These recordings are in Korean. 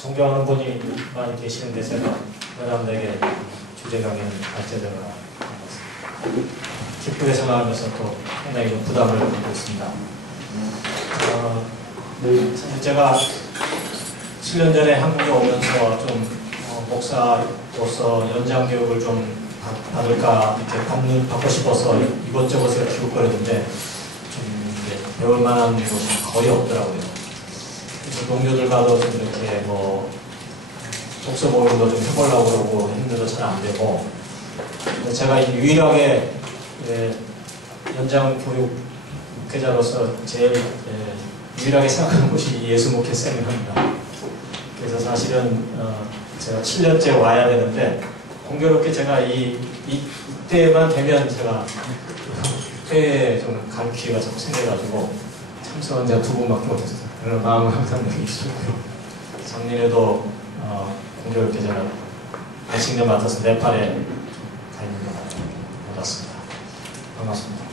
존경하는 분이 많이 계시는데 제가 여러분들에게 주제 강의는 발제되어 기쁘게 생각하면서 또 상당히 좀 부담을 갖고 있습니다. 사실 제가 7년 전에 한국에 오면서 좀 목사로서 연장 교육을 좀 받을까 이렇게 받고 싶어서 이것저것을 기웃거렸는데 좀 배울 만한 곳이 거의 없더라고요. 그래서 동료들과도 좀 이렇게 독서 모임도 좀 해보려고 그러고 했는데도 잘 안 되고, 제가 유일하게 연장 교육 목회자로서 제일 유일하게 생각하는 곳이 예수 목회 세미나입니다. 그래서 사실은 제가 7년째 와야 되는데 공교롭게 제가 이때만 되면 제가 회에 좀 갈 기회가 자꾸 생겨가지고 참석은 제가 2번밖에 못했어요. 그런 마음은 항상 내게 있었고요. 작년에도 공교롭게 제가 안식년 맡아서 네팔에 가 있는 걸 받았습니다. 반갑습니다.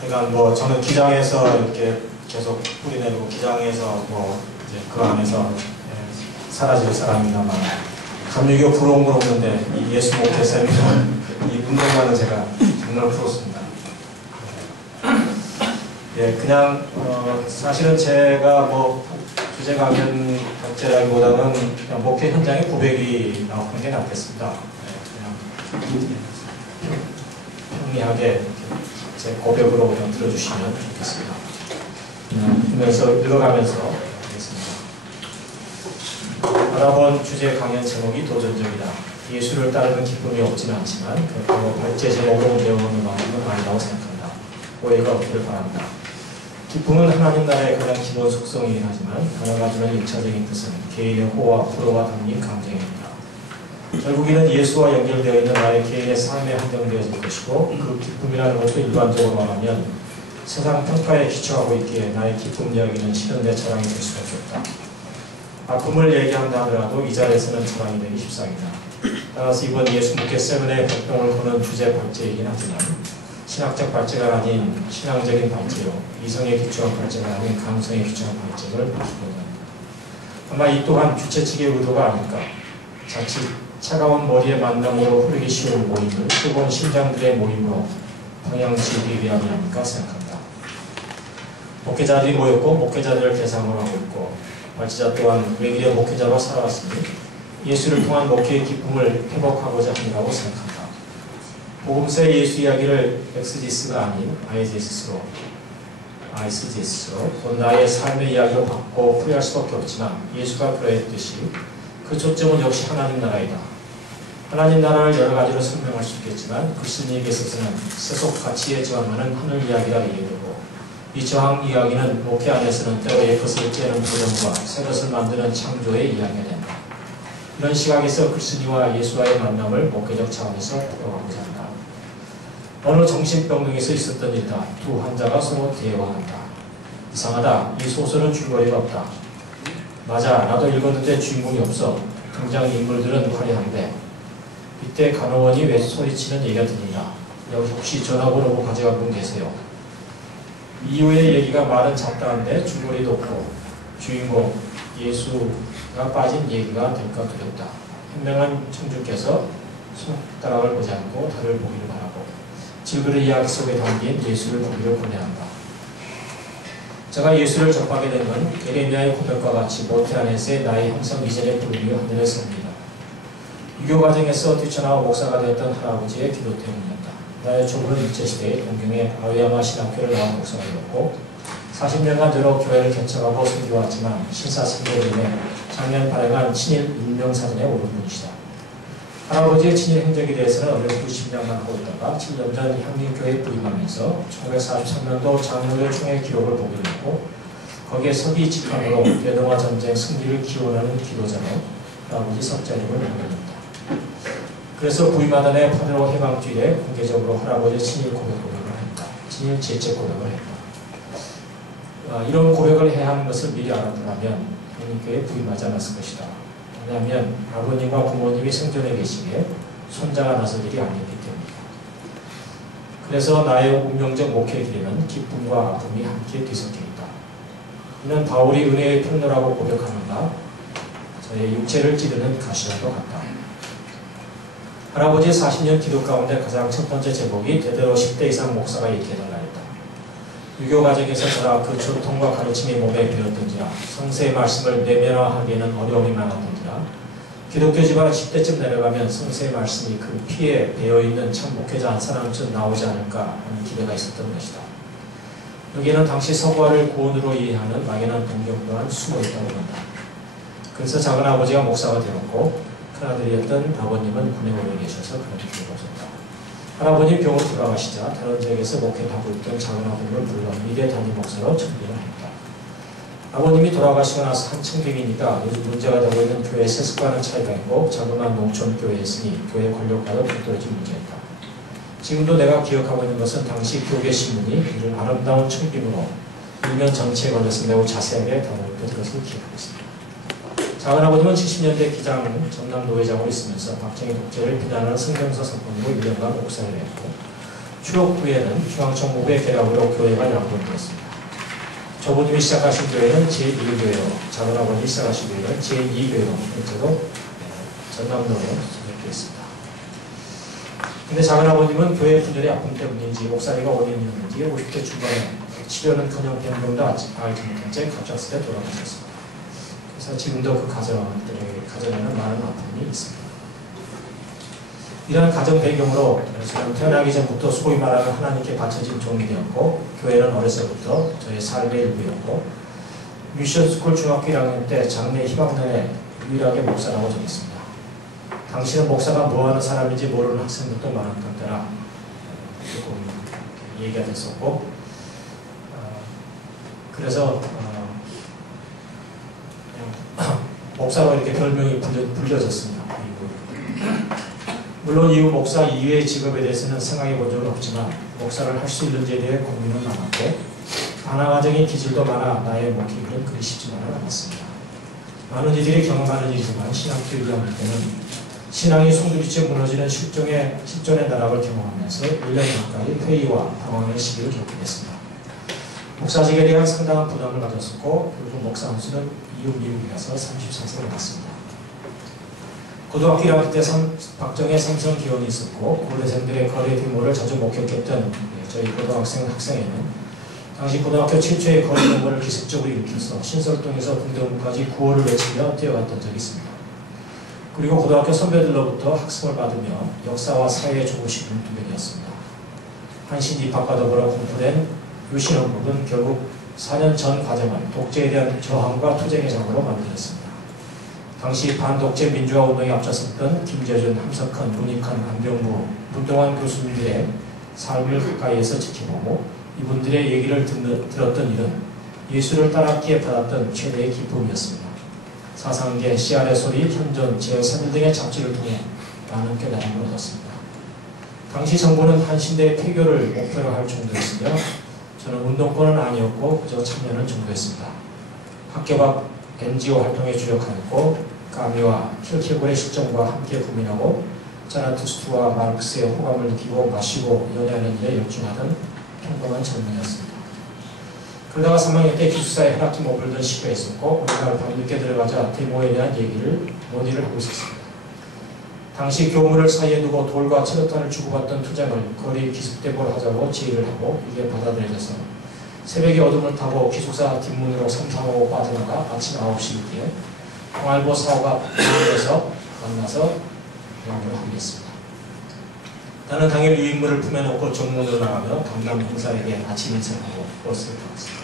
그러니까 저는 기장에서 이렇게 계속 뿌리내리고 기장에서 이제 그 안에서 사라질 사람입니다만 감리교 부러운 없는데 이 예수 목회 세미나 이 운동만은 제가 정말 부럽습니다. 그냥 사실은 제가 주제 강연 발제라기보다는 그냥 목회 현장의 고백이 나오는 게 낫겠습니다. 그냥 평이하게 제 고백으로 그냥 들어주시면 좋겠습니다. 그러면서 읽어가면서 하겠습니다. 알아본 주제 강연 제목이 도전적이다. 예수를 따르는 기쁨이 없지는 않지만 그렇다고 발제 제목으로 배우는 마음은 아니라고 생각한다. 오해가 없기를 바랍니다. 기쁨은 하나님 나라의 가장 기본 속성이긴 하지만 단어가 주는 1차적인 뜻은 개인의 호와 불호가 담긴 감정입니다. 결국에는 예수와 연결되어 있는 나의 개인의 삶에 한정되어질 것이고, 그 기쁨이라는 것도 일반적으로 말하면 세상 평가에 기초하고 있기에 나의 기쁨 이야기는 실은 내 자랑이 될 수밖에 없다. 아픔을 얘기한다 하더라도 이 자리에서는 자랑이 되기 십상이다. 따라서 이번 예수 목회 세븐의 백병을 거는 주제 발제이긴 하지만 신학적 발제가 아닌 신앙적인 발제로 이성에 기초한 발제가 아닌 감성에 기초한 발제를 바꾸고자 합니다. 아마 이 또한 주최 측의 의도가 아닐까. 자칫 차가운 머리의 만남으로 흐르기 쉬운 모임을 뜨거운 심장들의 모임으로 방향지우기 위함이 아닐까 생각합니다. 목회자들이 모였고 목회자들을 대상으로 하고 있고 발제자 또한 외길의 목회자로 살아왔으니 예수를 통한 목회의 기쁨을 회복하고자 한다고 생각합니다. 복음서의 예수 이야기를 엑스지스가 아닌 아이제스로 곧 나의 삶의 이야기로 바꿔 풀이할 수밖에 없지만 예수가 그러했듯이 그 초점은 역시 하나님 나라이다. 하나님 나라를 여러 가지로 설명할 수 있겠지만 그리스도인에게 있어서는 세속 가치에 저항하는 하늘 이야기라 이해되고, 이 저항 이야기는 목회 안에서는 때로 옛것을 째는 도전과 새것을 만드는 창조의 이야기가 된다. 이런 시각에서 그리스도인과 예수와의 만남을 목회적 차원에서 풀어가고자 한다. 어느 정신병동에서 있었던 일이다. 두 환자가 서로 대화한다. 이상하다. 이 소설은 줄거리가 없다. 맞아. 나도 읽었는데 주인공이 없어. 등장인물들은 화려한데. 이때 간호원이 왜 소리치는 얘기가 들린다. 여기 혹시 전화번호 가져간 분 계세요? 이후의 얘기가 말은 잡다한데 줄거리도 없고 주인공 예수가 빠진 얘기가 될까 두렵다. 현명한 청주께서 손가락을 보지 않고 달을 보기를 바라고 질그릇 이야기 속에 담긴 예수를 보기를 권해한다. 제가 예수를 접하게 된 건 예레미야의 고백과 같이 모태 안에서의 나의 형성 이전의 부름이 하늘에 섭니다. 유교 과정에서 뛰쳐나와 목사가 되었던 할아버지의 기도 때문이었다. 나의 초보는 일제시대에 동경의 아오야마 신학교를 나온 목사가 되었고 40년간 들어 교회를 개척하고 섬겨왔지만 신사참배림에 작년 발행한 친일 인명사전에 오른 분이시다. 할아버지의 친일 행적에 대해서는 어려서 90년만 하고 있다가 7년 전 향림교회에 부임하면서 1943년도 장로교 총회 기록을 보게 됐고, 거기에 서기 직함으로 대동아 전쟁 승리를 기원하는 기도전에 할아버지 석자님을 보게 됩니다. 그래서 부임하던 해 8.15 해방주일에 공개적으로 할아버지의 친일 고백을 했다. 친일 제책 고백을 했다. 이런 고백을 해야 하는 것을 미리 알았더라면 향림교회에 부임하지 않았을 것이다. 왜냐하면 아버님과 부모님이 생존해 계시기에 손자가 나설 일이 아니기 때문이다. 그래서 나의 운명적 목회의 길에는 기쁨과 아픔이 함께 뒤섞여 있다. 이는 바울이 은혜의 편노라고 고백하는가 저의 육체를 찌르는 가시와도 같다. 할아버지의 40년 기도 가운데 가장 첫 번째 제목이 대대로 10대 이상 목사가 있게 해달라 했다. 유교 과정에서 저라 그 전통과 가르침이 몸에 배었던지라 성세의 말씀을 내면화하기에는 어려움이 많았던지라 기독교 집안 10대쯤 내려가면 성세의 말씀이 그 피에 배어있는 참 목회자 한 사람쯤 나오지 않을까 하는 기대가 있었던 것이다. 여기에는 당시 서구화를 고온으로 이해하는 막연한 동경 또한 숨어있다고 본다. 그래서 작은아버지가 목사가 되었고 큰아들이었던 아버님은 군에 오래 계셔서 그런 기회가 없었다. 할아버님 병으로 돌아가시자 다른 지역에서 목회를 하고 있던 작은아버님을 불러 미래 담임 목사로 청빙을 했다. 아버님이 돌아가시고 나서 한 청빙이니까 요즘 문제가 되고 있는 교회 세습과는 차이가 있고 자그마한 농촌교회였으니 교회 권력과도 동떨어진 문제였다. 지금도 내가 기억하고 있는 것은 당시 교계 신문이 이를 아름다운 청빙으로 일면 정치에 관해서 매우 자세하게 다뤘던 것을 기억하고 있습니다. 작은아버님은 70년대 기장 전남노회장으로 있으면서 박정희 독재를 비난하는 성명서 선포로 1년간 목사를 했고 추억 후에는 중앙정부의 개혁으로 교회가 양분되었습니다. 조부님이 시작하신 교회는 제1교회로 작은아버님이 시작하신 교회는 제2교회로 현재도 전남노에 소속되었습니다. 근데 작은아버님은 교회 분열의 아픔 때문인지 목사리가 원인이었는지 50대 중반에 치료는커녕 병명도 알지 못한 채 갑작스레 돌아가셨습니다. 그래서 지금도 그 가정에는 많은 아픔이 있습니다. 이러한 가정 배경으로 저는 태어나기 전부터 소위 말하는 하나님께 바쳐진 종이 되었고 교회는 어려서부터 저의 삶의 일부였고 미션스쿨 중학교 1학년 때 장래 희망단에 유일하게 목사라고 적었습니다. 당신은 목사가 뭐하는 사람인지 모르는 학생들도 많았던 때라 조금 얘기가 됐었고 그래서 목사로 이렇게 별명이 불려졌습니다. 물론 이후 목사 이외의 직업에 대해서는 생각해 본 적은 없지만 목사를 할 수 있는지에 대해 고민은 많았고 반항화적인 기질도 많아 나의 목회는 그리 쉽지만은 않았습니다. 많은 이들이 경험하는 일이지만 신학교 2학년 때는 신앙이 송두리째 무너지는 실존의 나락을 경험하면서 1년 가까이 회의와 방황의 시기를 겪게 됐습니다. 목사직에 대한 상당한 부담을 가졌었고 결국 목사 한수는 미국에 가서 34세를 갔습니다. 고등학교 1학년 때 박정희 삼성 기원이 있었고 고대생들의 거래 규모를 자주 목격했던 저희 학생회는 당시 고등학교 최초의 거래 농구를 기습적으로 일으켜서 신설동에서 동대문까지 구호를 외치며 뛰어갔던 적이 있습니다. 그리고 고등학교 선배들로부터 학습을 받으며 역사와 사회에 조금씩 눈뜨게 되었습니다. 한신 입학과 더불어 공포된 유신헌법은 결국 4년 전 과정을 독재에 대한 저항과 투쟁의 장으로 만들었습니다. 당시 반독재 민주화 운동에 앞장섰던 김재준, 함석헌, 문익환, 안병무, 문동환 교수님들의 삶을 가까이에서 지켜보고 이분들의 얘기를 들었던 일은 예수를 따랐기에 받았던 최대의 기쁨이었습니다. 사상계, 씨알의 소리, 현존, 제3일 등의 잡지를 통해 많은 깨달음을 얻었습니다. 당시 정부는 한신대 폐교를 목표로 할 정도였으며 저는 운동권은 아니었고 그저 참여는 정도였습니다. 학교 밖 NGO 활동에 주력하였고 가미와 킬킬골의 실정과 함께 고민하고 자라투스트와 마르크스의 호감을 느끼고 마시고 연애하는 일에 열중하던 평범한 젊은이였습니다. 그러다가 3학년 때 기숙사에 혈압기 머물던 시기가 있었고 어느 날 밤늦게 들어가자 데모에 대한 논의를 하고 있었습니다. 당시 교문을 사이에 두고 돌과 체류탄을 주고받던 투쟁을 거리 기습대보를 하자고 제의를 하고 이게 받아들여져서 새벽에 어둠을 타고 기숙사 뒷문으로 삼삼하고 빠져나가 아침 9시에 동아일보 사호가 방에서 만나서 대화를 하게 됐습니다. 나는 당일 유인물을 품에 놓고 정문으로 나가며 담당 형사에게 아침 인사를 하고 버스를 타왔습니다.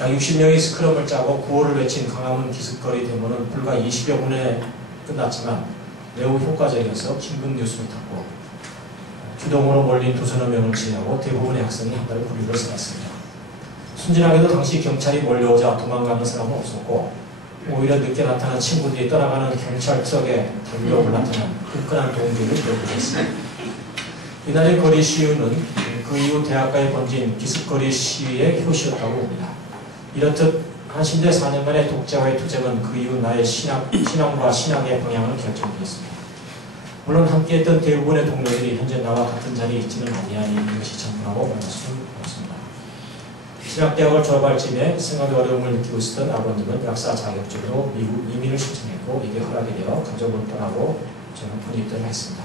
약 60명이 스크럼을 짜고 구호를 외친 강화문 기습거리 데모는 불과 20여 분에 끝났지만 매우 효과적이어서 긴급 뉴스를 탔고 주동으로 몰린 두서너 명을 지휘하고 대부분의 학생이 한 달 불이를 살았습니다. 순진하게도 당시 경찰이 몰려오자 도망가는 사람은 없었고 오히려 늦게 나타난 친구들이 떠나가는 경찰 트럭에 달려 올라타는 끈끈한 동기를 보여주었습니다. 이날의 거리 시위는 그 이후 대학가에 번진 기습거리 시위의 효시였다고 봅니다. 이렇듯 한신대 4년간의 독재와의 투쟁은 그 이후 나의 신앙과 신앙의 방향을 결정지었습니다. 물론 함께했던 대부분의 동료들이 현재 나와 같은 자리에 있지는 아니하니 이것이 전부라고 말할 수는 없습니다. 신학대학을 졸업할 즈음에 생활에 어려움을 느끼고 있었던 아버님은 약사 자격증으로 미국 이민을 신청했고 이게 허락이 되어 가족을 떠나고 저는 군입대를 했습니다.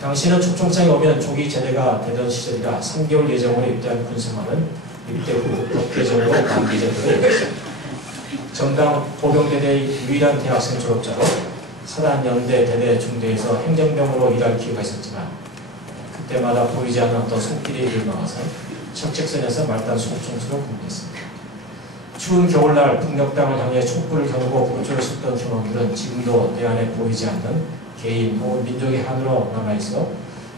당시는 초청장이 오면 조기 제대가 되던 시절이라 3개월 예정으로 입대한 군생활은 입대 후 법계적으로 만기 제도를 이뤘습니다. 정당 보병대대의 유일한 대학생 졸업자로 사단연대 대대 중대에서 행정병으로 일할 기회가 있었지만 그때마다 보이지 않는 어떤 손길의 일을 막아서 척책선에서 말단 소총수로 근무했습니다. 추운 겨울날 북녘땅을 향해 촛불을 겨누고 고초를 쏟던 경험들은 지금도 내 안에 보이지 않는 개인 혹은 민족의 한으로 남아있어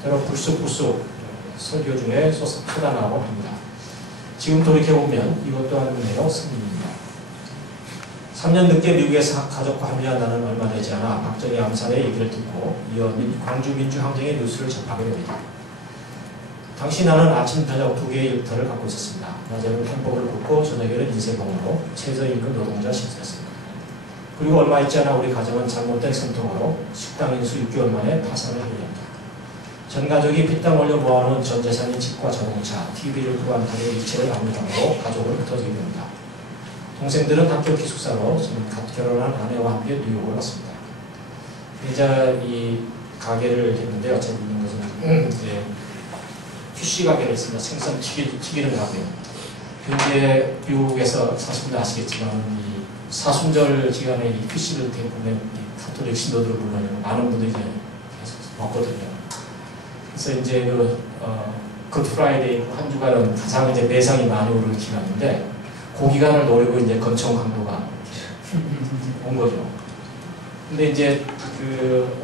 때로 불쑥불쑥 설교 중에 쏟아나고 합니다. 지금 돌이켜보면 이것 또한 은혜로 승리입니다. 3년 늦게 미국에서 가족과 합류한 나는 얼마 되지 않아 박정희 암살의 얘기를 듣고 이어 광주 민주항쟁의 뉴스를 접하게 됩니다. 당시 나는 아침 저녁 2개의 일터를 갖고 있었습니다. 낮에는 행복을 굽고 저녁에는 인쇄봉으로 최저임금 노동자 신세였습니다. 그리고 얼마 있지 않아 우리 가정은 잘못된 선통으로 식당 인수 6개월 만에 파산을 하게 됩니다. 전 가족이 핏땀 흘려 모아놓은 전 재산인 집과 자동차, TV를 포함하는 이체를 압류함으로 가족을 흩어지게 됩니다. 동생들은 학교 기숙사로 저는 갓 결혼한 아내와 함께 뉴욕을 왔습니다. 이제 이 가게를 했는데 어차피 있는 것은 이제 PC 가게를 했습니다. 생선 튀기는 가게요. 현재 미국에서 사시면 아시겠지만 이 사순절 기간에 이 PC를 대부분 가톨릭 신도들을 보면 많은 분들이 이제 계속 먹거든요. 그래서 이제 굿 프라이데이 한 주간은 가장 이제 매상이 많이 오르는 기간인데 그 기간을 노리고 이제 건청 강도가 온 거죠. 근데 이제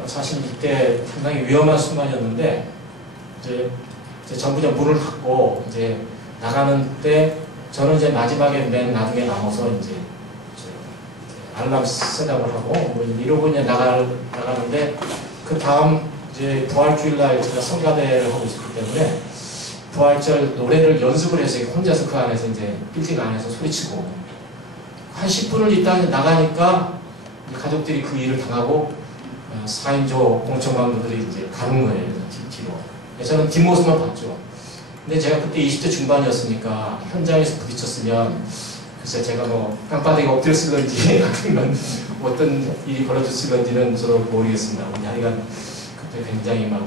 사실 이때 상당히 위험한 순간이었는데 이제 전부 다 문을 닫고 이제 나가는 때 저는 이제 마지막에 맨 나중에 남아서 이제 알람 셋업을 하고 뭐 이러고 이제 나가는데 그 다음 이제 부활주일날 제가 성가대를 하고 있었기 때문에 부활절 노래를 연습을 해서 혼자서 그 안에서 이제 빌딩 안에서 소리치고 한 10분을 있다 나가니까 가족들이 그 일을 당하고 4인조 공청방도들이 이제 가는 거예요. 뒤로. 저는 뒷모습만 봤죠. 근데 제가 그때 20대 중반이었으니까 현장에서 부딪혔으면 글쎄 제가 뭐 땅바닥에 엎드렸을런지 아니면 어떤 일이 벌어졌을런지는 저도 모르겠습니다. 하여간 그때 굉장히 막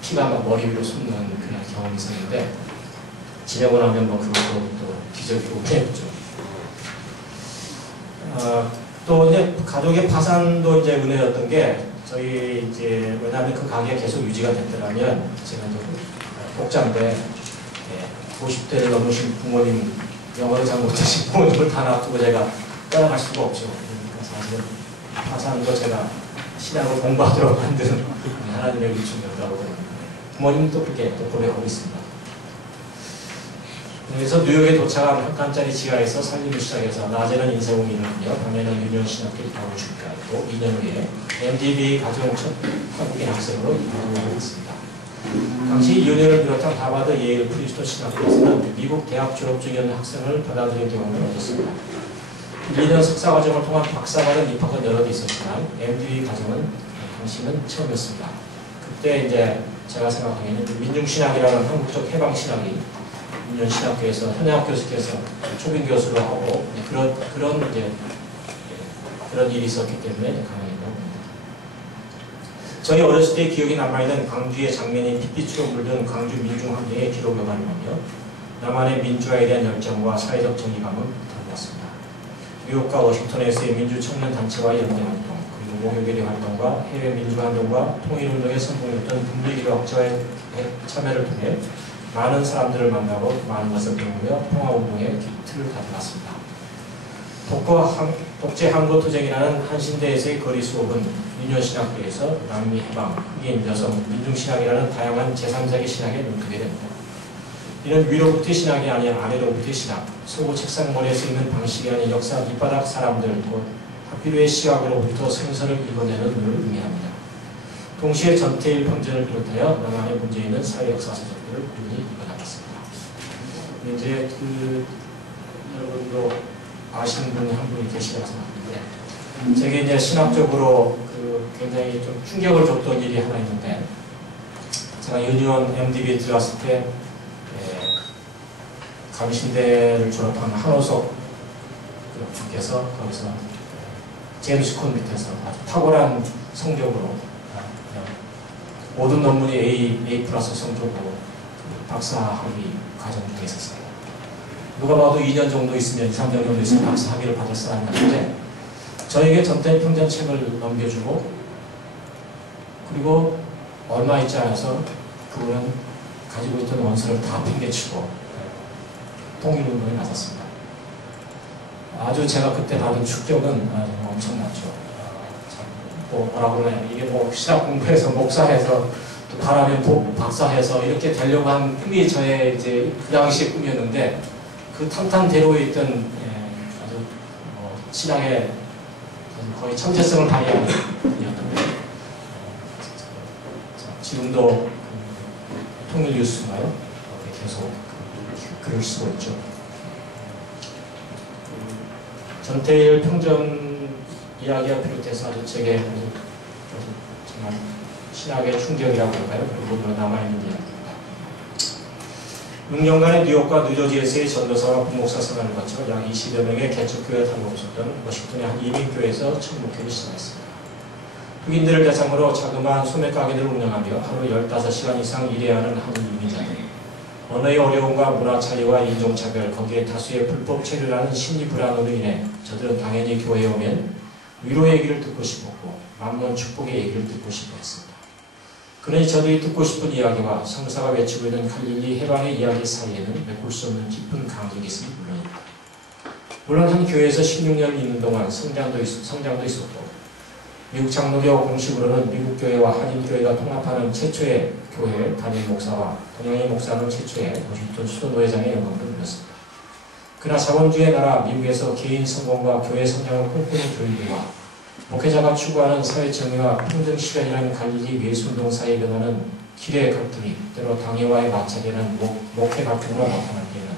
피가 막 머리 위로 솟는 그런 경험이 있었는데 지내고 나면 뭐 그것도 또 기적이고 그랬죠. 또 이제 가족의 파산도 이제 은혜였던 게 저희 이제 왜냐하면 그 가게가 계속 유지가 됐더라면 제가 이제 복장인데 50대를 넘으신 부모님 영어를 잘 못하신 부모님을 다 놔두고 제가 떠나갈 수가 없죠. 그러니까 사실은 파산도 제가 신학을 공부하도록 만드는 하나님의 일중이었다고 부모님도 그렇게 또 고백하고 있습니다. 그래서 뉴욕에 도착한 한 칸짜리 지하에서 살림을 시작해서 낮에는 인쇄공인을 하며 밤에는 유년 신학교 입학을 준비하고 2년 후에 MDB 가정 첫 한국인 학생으로 입학을 했습니다. 당시 유년을 비롯한 하버드, 예일, 프리스톤 신학교에서는 미국 대학 졸업 중이었는 학생을 받아들인 경험을 얻었습니다. 1년 석사과정을 통한 박사과정 입학은 여러 개 있었지만 MDB 과정은 당시는 처음이었습니다. 그때 이제 제가 생각하기에는 민중신학이라는 한국적 해방신학이 유년 신학교에서 현역 교수께서 초빙 교수를 하고 그런 일이 있었기 때문에 강의했다고 봅니다. 저희 어렸을 때 기억이 남아있는 광주의 장면인 핏빛으로 물든 광주 민중항쟁의 기록여관을 보며 남한의 민주화에 대한 열정과 사회적 정의감을 달았습니다. 뉴욕과 워싱턴에서의 민주청년단체와의 연대활동, 그리고 목요일의 활동과 해외 민주화운동과 통일운동의 선봉이었던 분리기록학자의 참여를 통해 많은 사람들을 만나고 많은 것을 배우며 평화운동의 틀을 다져갔습니다. 독재 항거투쟁이라는 한신대에서의 거리 수업은 유년신학교에서 남미 해방, 흑인, 여성, 민중신학이라는 다양한 제3세계 신학에 눈뜨게 됩니다. 이는 위로부터의 신학이 아니라 아래로부터의 신학, 서구 책상머리에서 있는 방식이 아닌 역사 밑바닥 사람들, 곧 학비로의 시각으로부터 생선을 읽어내는 눈을 의미합니다. 동시에 전태일 평전을 비롯하여 남한의 문제 있는 사회 역사서적들을 꾸준히 읽어나갔습니다. 이제 여러분도 아시는 분이 한 분이 계시다고 생각하는데, 제게 이제 신학적으로 굉장히 좀 충격을 줬던 일이 하나 있는데, 제가 유니온 MDB에 들어갔을 때 감신대를 졸업한 한호석 주께서 거기서 제임스 콘 밑에서 아주 탁월한 성적으로 모든 논문이 A 플러스 성적으로 박사학위 과정 중에 있었습니다. 누가 봐도 2년 정도 있으면 2, 3년 정도 있으면 박사학위를 받을 사람이 있는데 저에게 전대 평전 책을 넘겨주고 그리고 얼마 있지 않아서 그분은 가지고 있던 원서를 다 팽개치고 통일운동에 나섰습니다. 아주 제가 그때 받은 충격은 엄청났죠. 또 뭐라고 그러나요? 이게 뭐 신학 공부해서 목사해서 또 바라면 박사해서 이렇게 되려고 한 꿈이 저의 이제 그 당시의 꿈이었는데 그 탄탄대로에 있던 아주 신학의 거의 천재성을 발휘하는 분이었는데 지금도 통일뉴스인가요? 계속 글을 쓰고 있죠. 전태일 평전 이야기가 비롯해서 아주 제게 정말 신학의 충격이라고 할까요? 그리고 남아있는 이야기입니다. 6년간의 뉴욕과 뉴저지에서의 전도사와 부목사 생활을 거쳐 약 20여 명의 개척교회 담임을 오셨던 워싱턴의 한 이민교회에서 첫 목회를 시작했습니다. 흑인들을 대상으로 자그마한 소매 가게들을 운영하며 하루 15시간 이상 일해야 하는 한인 이민자들, 언어의 어려움과 문화 차이와 인종차별, 거기에 다수의 불법 체류라는 심리 불안으로 인해 저들은 당연히 교회에 오면 위로의 얘기를 듣고 싶었고 만번 축복의 얘기를 듣고 싶어 했습니다. 그러니 저들이 듣고 싶은 이야기와 성사가 외치고 있는 갈릴리 해방의 이야기 사이에는 메꿀 수 없는 깊은 간격이 있음이 물론입니다. 물론 한 교회에서 16년을 있는 동안 성장도 있었고 미국 장로교 공식으로는 미국 교회와 한인 교회가 통합하는 최초의 교회 담임 목사와 동양의 목사는 최초의 워싱턴 수도노회장의 영광을 누렸습니다. 그러나 자본주의 나라 미국에서 개인 성공과 교회 성장을 꿈꾸는 교인들과 목회자가 추구하는 사회 정의와 평등 실현이라는 갈릴리 예수운동 사이에 변하는 길의 갈등이 때로 당회와의 마찰이라는 목회 갈등으로 나타날 때에는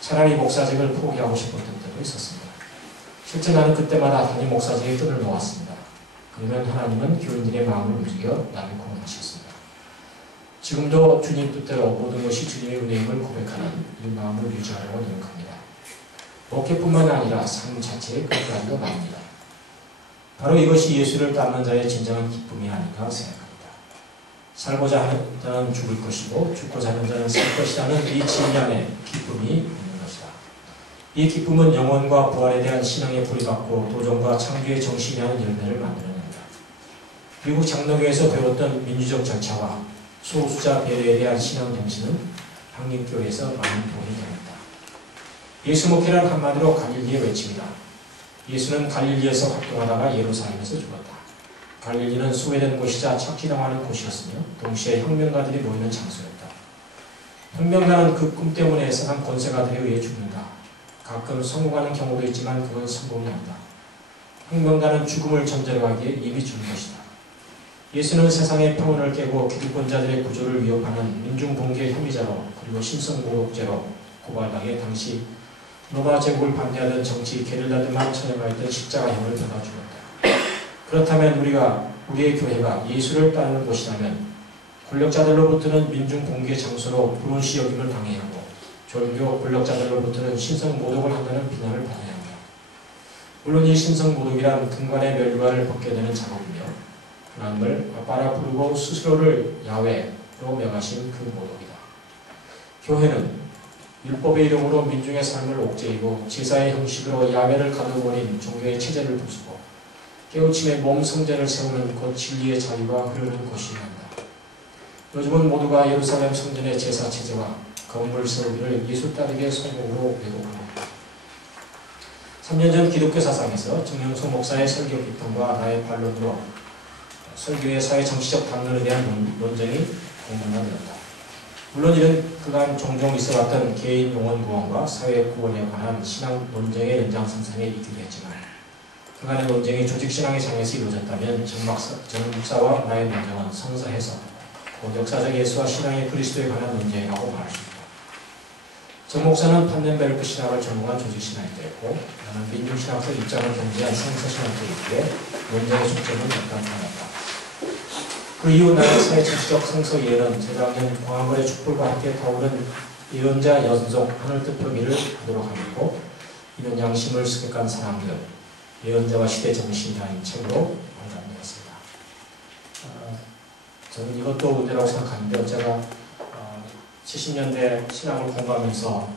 차라리 목사직을 포기하고 싶었던 때도 있었습니다. 실제 나는 그때마다 담임 목사직에 끈을 놓았습니다. 그러면 하나님은 교인들의 마음을 움직여 나를 공헌하셨습니다. 지금도 주님 뜻대로 모든 것이 주님의 은혜임을 고백하는 이 마음을 유지하려고 노력합니다. 목회뿐만 아니라 삶 자체의 끝까지도 말입니다. 바로 이것이 예수를 따르는 자의 진정한 기쁨이 아닌가 생각합니다. 살고자 하는 자는 죽을 것이고 죽고자 하는 자는 살 것이라는 이 진리 안에 기쁨이 있는 것이다. 이 기쁨은 영혼과 부활에 대한 신앙에 불이받고 도전과 창조의 정신이 하는 열매를 만들어냅니다. 미국 장로교에서 배웠던 민주적 절차와 소수자 배려에 대한 신앙 정신은 한림교회에서 많은 도움이 됩니다. 예수 목회란 한마디로 갈릴리의 외침이다. 예수는 갈릴리에서 활동하다가 예루살렘에서 죽었다. 갈릴리는 소외된 곳이자 착취당하는 곳이었으며 동시에 혁명가들이 모이는 장소였다. 혁명가는 그 꿈 때문에 세상 권세가들에 의해 죽는다. 가끔 성공하는 경우도 있지만 그건 성공이 아니다. 혁명가는 죽음을 전제로 하기에 이미 죽은 것이다. 예수는 세상의 평온을 깨고 기득권자들의 구조를 위협하는 민중봉기의 혐의자로 그리고 신성모독죄로 고발당해 당시 로마 제국을 반대하던 정치 게릴라들만 처형하였던 십자가형을 받아 죽었다. 그렇다면 우리의 교회가 예수를 따르는 곳이라면 권력자들로부터는 민중봉기의 장소로 불운시 여김을 당해야 하고 종교 권력자들로부터는 신성모독을 한다는 비난을 받아야 합니다. 물론 이 신성모독이란 근간의 멸류관을 벗게 되는 작업이며 하나님을 아빠라 부르고 스스로를 야훼로 명하신 그 모독이다. 교회는 율법의 이름으로 민중의 삶을 옥죄이고 제사의 형식으로 야훼를 가둬버린 종교의 체제를 부수고 깨우침의 몸 성전을 세우는 곧 진리의 자유가 흐르는 곳이어야 한다. 요즘은 모두가 예루살렘 성전의 제사 체제와 건물 세우기를 예수 따르기의 성공으로 왜곡합니다. 3년 전 기독교 사상에서 정영소 목사의 설교 비판과 나의 반론으로 설교의 사회 정치적 담론에 대한 논쟁이 공론화되었다. 물론 이런 그간 종종 있어왔던 개인 영혼 구원과 사회 구원에 관한 신앙 논쟁의 연장선상에 있기도 했지만 그간의 논쟁이 조직신앙의 장에서 이루어졌다면 정 목사와 나의 논쟁은 성사 해석, 곧 역사적 예수와 신앙의 그리스도에 관한 논쟁이라고 말할 수 있다. 정 목사는 판넨베르크 신학을 전공한 조직신학자였고 나는 민중신학적 입장을 견지한 성서신학자이기에 논쟁의 초점은 약간 달랐다. 그 이후 나의 사회 정치적 성서 이해는 재작년 광화문의 촛불과 함께 타오른 예언자 연속 하늘뜻 표기를 하도록 하고 이런 양심을 습득한 사람들 예언자와 시대 정신이라는 책으로 발간되었습니다. 저는 이것도 문제라고 생각하는데 제가 70년대 신앙을 공부하면서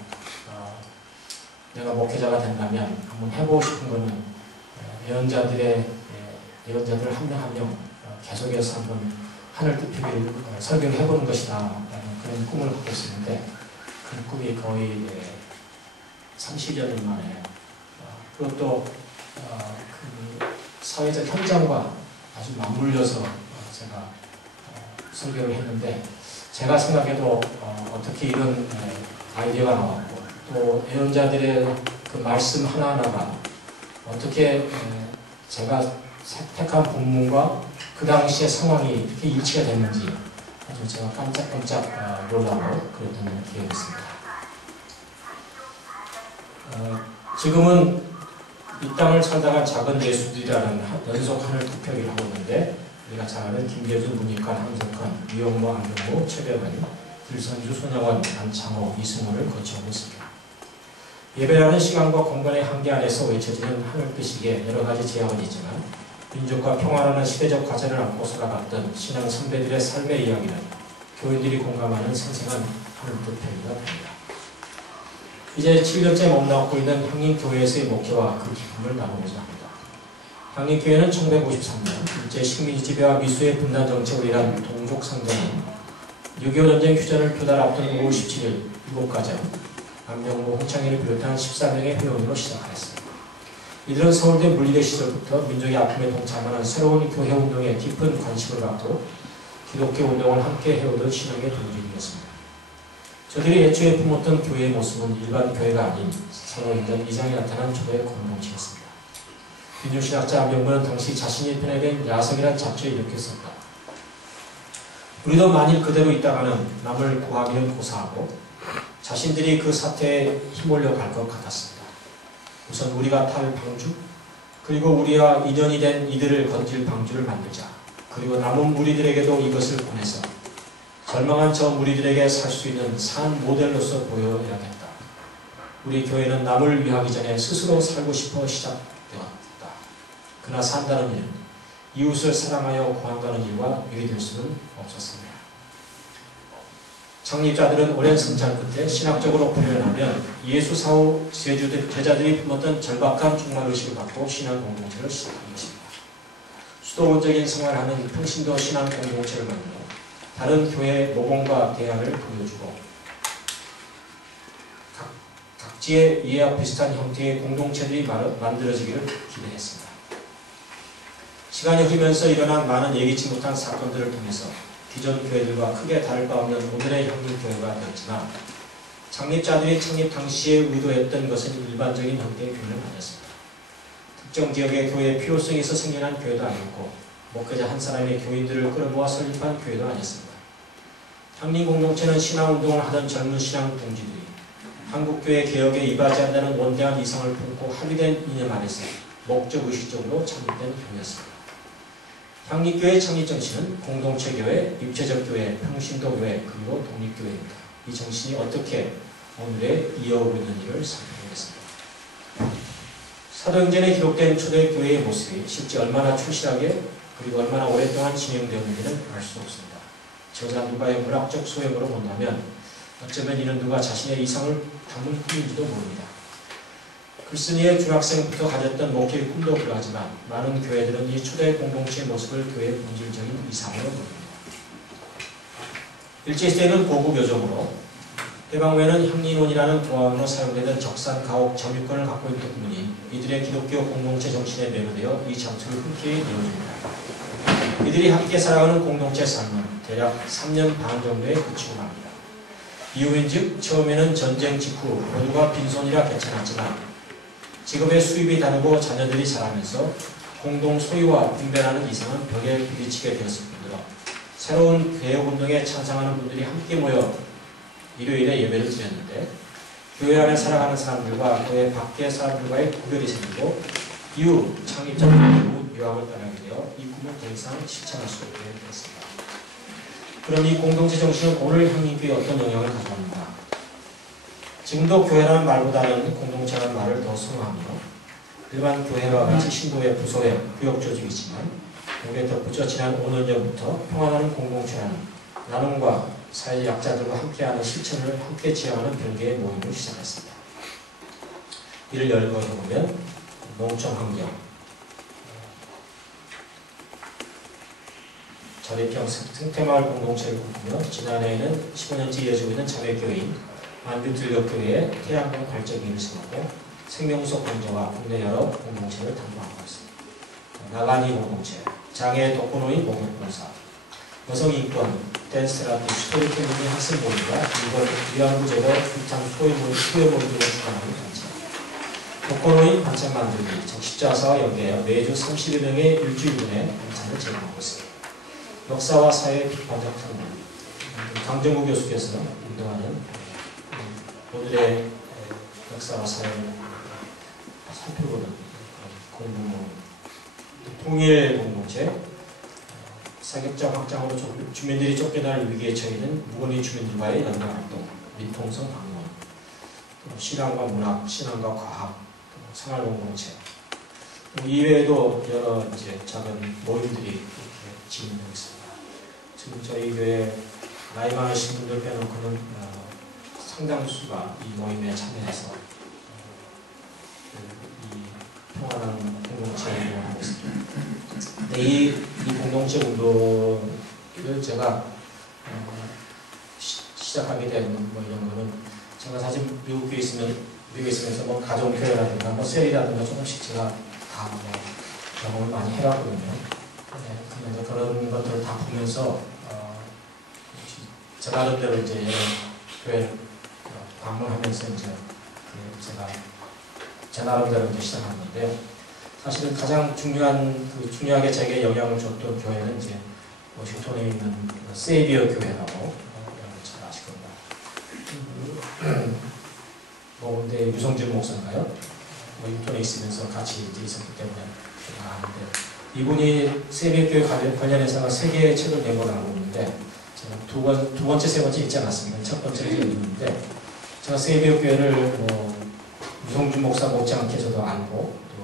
내가 목회자가 된다면 한번 해보고 싶은 것은 예언자들 한 명 한 명 계속해서 한번 하늘뜻 표기를 설교를 해보는 것이다 라는 그런 꿈을 갖고 있었는데 그 꿈이 거의 30여 년 만에 그것도 그 사회적 현장과 아주 맞물려서 제가 설교를 했는데 제가 생각해도 어떻게 이런 아이디어가 나왔고 또 예언자들의 그 말씀 하나하나가 어떻게 제가 택한 본문과 그 당시의 상황이 어떻게 일치가 됐는지 아주 제가 깜짝깜짝 놀라고 그랬던 기억이 있습니다. 지금은 이 땅을 살다가 작은 예수들이라는 연속 하늘뜻 표기를 하고 있는데 우리가 잘 아는 김계준, 문익관, 한석환, 이용모, 안경호, 최병은, 들선주, 손영원, 안창호, 이승우를 거쳐오고 있습니다. 예배라는 시간과 공간의 한계 안에서 외쳐지는 하늘뜻이기에 여러 가지 제약은 있지만 민족과 평화라는 시대적 과제를 안고 살아갔던 신앙 선배들의 삶의 이야기는 교인들이 공감하는 생생한 하늘뜻 표기가 됩니다. 이제 7년째 머무르고 있는 향림교회에서의 목회와 그 기쁨을 나누고자 합니다. 향림교회는 1953년 일제 식민지 지배와 미수의 분단 정책으로 인한 동족 상전인 6.25 전쟁 휴전을 두 달 앞둔 5월 17일 7가정 안명모, 홍창희를 비롯한 14명의 회원으로 시작하였습니다. 이들은 서울대 물리대 시절부터 민족의 아픔에 동참하는 새로운 교회운동에 깊은 관심을 갖고 기독교 운동을 함께 해오던 신앙의 동지들이었습니다. 저들이 애초에 품었던 교회의 모습은 일반 교회가 아닌 서로인전 이상이 나타난 초대의 공동체였습니다. 민족신학자 안병문은 당시 자신이 편애된 야성이라는 잡지에 이렇게 썼다. 우리도 만일 그대로 있다가는 남을 구하기는 고사하고 자신들이 그 사태에 힘올려 갈 것 같았습니다. 우선 우리가 탈 방주, 그리고 우리와 인연이 된 이들을 건질 방주를 만들자. 그리고 남은 무리들에게도 이것을 보내서 절망한 저 무리들에게 살 수 있는 산 모델로서 보여야겠다. 우리 교회는 남을 위하기 전에 스스로 살고 싶어 시작되었다. 그러나 산다는 일은 이웃을 사랑하여 구한다는 일과 유리될 수는 없었습니다. 창립자들은 오랜 성장 끝에 신학적으로 표현하면 예수 사후 제자들이 품었던 절박한 종말의식을 갖고 신앙 공동체를 시작한 것입니다. 수도원적인 생활하는 평신도 신앙 공동체를 만들어 다른 교회 모범과 대안을 보여주고 각지의 이해와 비슷한 형태의 공동체들이 만들어지기를 기대했습니다. 시간이 흐르면서 일어난 많은 예기치 못한 사건들을 통해서 기존 교회들과 크게 다를 바 없는 오늘의 향림교회가 되었지만 창립자들이 창립 당시에 의도했던 것은 일반적인 형태의 교회는 아니었습니다. 특정 지역의 교회의 필요성에서 생겨난 교회도 아니었고 목회자 한 사람의 교인들을 끌어모아 설립한 교회도 아니었습니다. 향림공동체는 신앙운동을 하던 젊은 신앙 동지들이 한국교회 개혁에 이바지한다는 원대한 이상을 품고 합의된 이념 안에서 목적의식적으로 창립된 교회였습니다. 향림교회의 창립 정신은 공동체교회, 입체적 교회, 평신도교회, 그리고 독립교회입니다. 이 정신이 어떻게 오늘에 이어오고 있는지를 살펴보겠습니다. 사도행전에 기록된 초대교회의 모습이 실제 얼마나 충실하게 그리고 얼마나 오랫동안 진행되었는지는 알 수 없습니다. 저자 누가의 문학적 소형으로 본다면 어쩌면 이는 누가 자신의 이상을 담은 꿈인지도 모릅니다. 글쓴이의 중학생부터 가졌던 목회의 꿈도 그러하지만 많은 교회들은 이 초대 공동체의 모습을 교회의 본질적인 이상으로 봅니다. 일제시대는 고급 요정으로 해방 후에는 향리론이라는 조항으로 사용되던 적산, 가옥, 점유권을 갖고 있는 분이 이들의 기독교 공동체 정신에 매료되어 이 장소를 흔쾌히 내어줍니다. 이들이 함께 살아가는 공동체 삶은 대략 3년 반 정도에 그치고 맙니다. 이유인즉 처음에는 전쟁 직후 모두가 빈손이라 괜찮았지만 직업의 수입이 다르고 자녀들이 자라면서 공동 소유와 분배하는 이상은 벽에 부딪히게 되었을 뿐더러 새로운 개혁운동에 찬성하는 분들이 함께 모여 일요일에 예배를 드렸는데 교회 안에 살아가는 사람들과 교회 밖의 사람들과의 구별이 생기고 이후 창립자들이 유학을 떠나게 되어 이 꿈을 더 이상 실천할 수 없게 되었습니다. 그럼 이 공동체 정신은 오늘 향림교회에 어떤 영향을 가져옵니까? 지금도 교회라는 말보다는 공동체라는 말을 더 선호하며 일반 교회와 같이 신도의 부서의 구역 조직이지만 여기에 덧붙여 지난 5년 전부터 평화나는 공동체라는 나눔과 사회 약자들과 함께하는 실천을 함께 지향하는 별개의 모임을 시작했습니다. 이를 열거해보면 농촌 환경, 자립형 생태마을 공동체를 꾸며 지난해에는 15년째 이어지고 있는 자매교회인 만주들녘교회의 태양광 발전기를 세우고 생명수업 공정화 국내 여러 공동체를 담당하고 있습니다. 나가니 공동체, 장애 독거노인 목욕봉사, 여성인권, 댄스라피, 스토리텔링의 학생 모임과 위안부 제도 불참 소외 모임 등을 주관하는 단체, 독거노인 반찬 만들기, 적십자사와 연계하여 매주 30여 명의 일주일분의 반찬을 제공하고 있습니다. 역사와 사회 비판적 탐구, 강정구 교수께서 운동하는 오늘의 역사와 사회를 살펴보는 공동 통일 공동체, 사격장 확장으로 주민들이 쫓겨날 위기에 처해 무건리 주민들과의 연합활동, 민통성 방문, 신앙과 문학, 신앙과 과학, 생활 공동체, 이외에도 여러 작은 모임들이 이렇게 진행되고 있습니다. 지금 저희 교회 나이 많으신 분들 빼놓고는 상당수가 이 모임에 참여해서 이 평화라는 공동체를 운동하고 있습니다. 이 공동체 운동을 제가 시작하게 된 이런 거는 제가 사실 미국에 있으면서 뭐 가정교회라든가 뭐 셀이라든가 조금씩 제가 다 경험을 많이 해봤거든요. 네, 그런 것들을 다 보면서 제 나름대로 여러 교회 방문하면서 제가 제 나름대로 시작한 건데요. 사실은 가장 중요하게 제게 영향을 줬던 교회는 워싱턴에 있는 세이비어 교회라고 여러분 잘 아실 겁니다. 근데 유성진 목사인가요? 워싱턴에 있으면서 같이 있었기 때문에 제가 아는데 이분이 세이비어 교회 관련해서 3개의 책을 낸 걸로 알고 있는데 제가 두 번째, 세 번째 읽지 않았습니다. 첫 번째를 읽었는데 제가 세이비어 교회를 유성준 목사 못지않게 저도 알고 또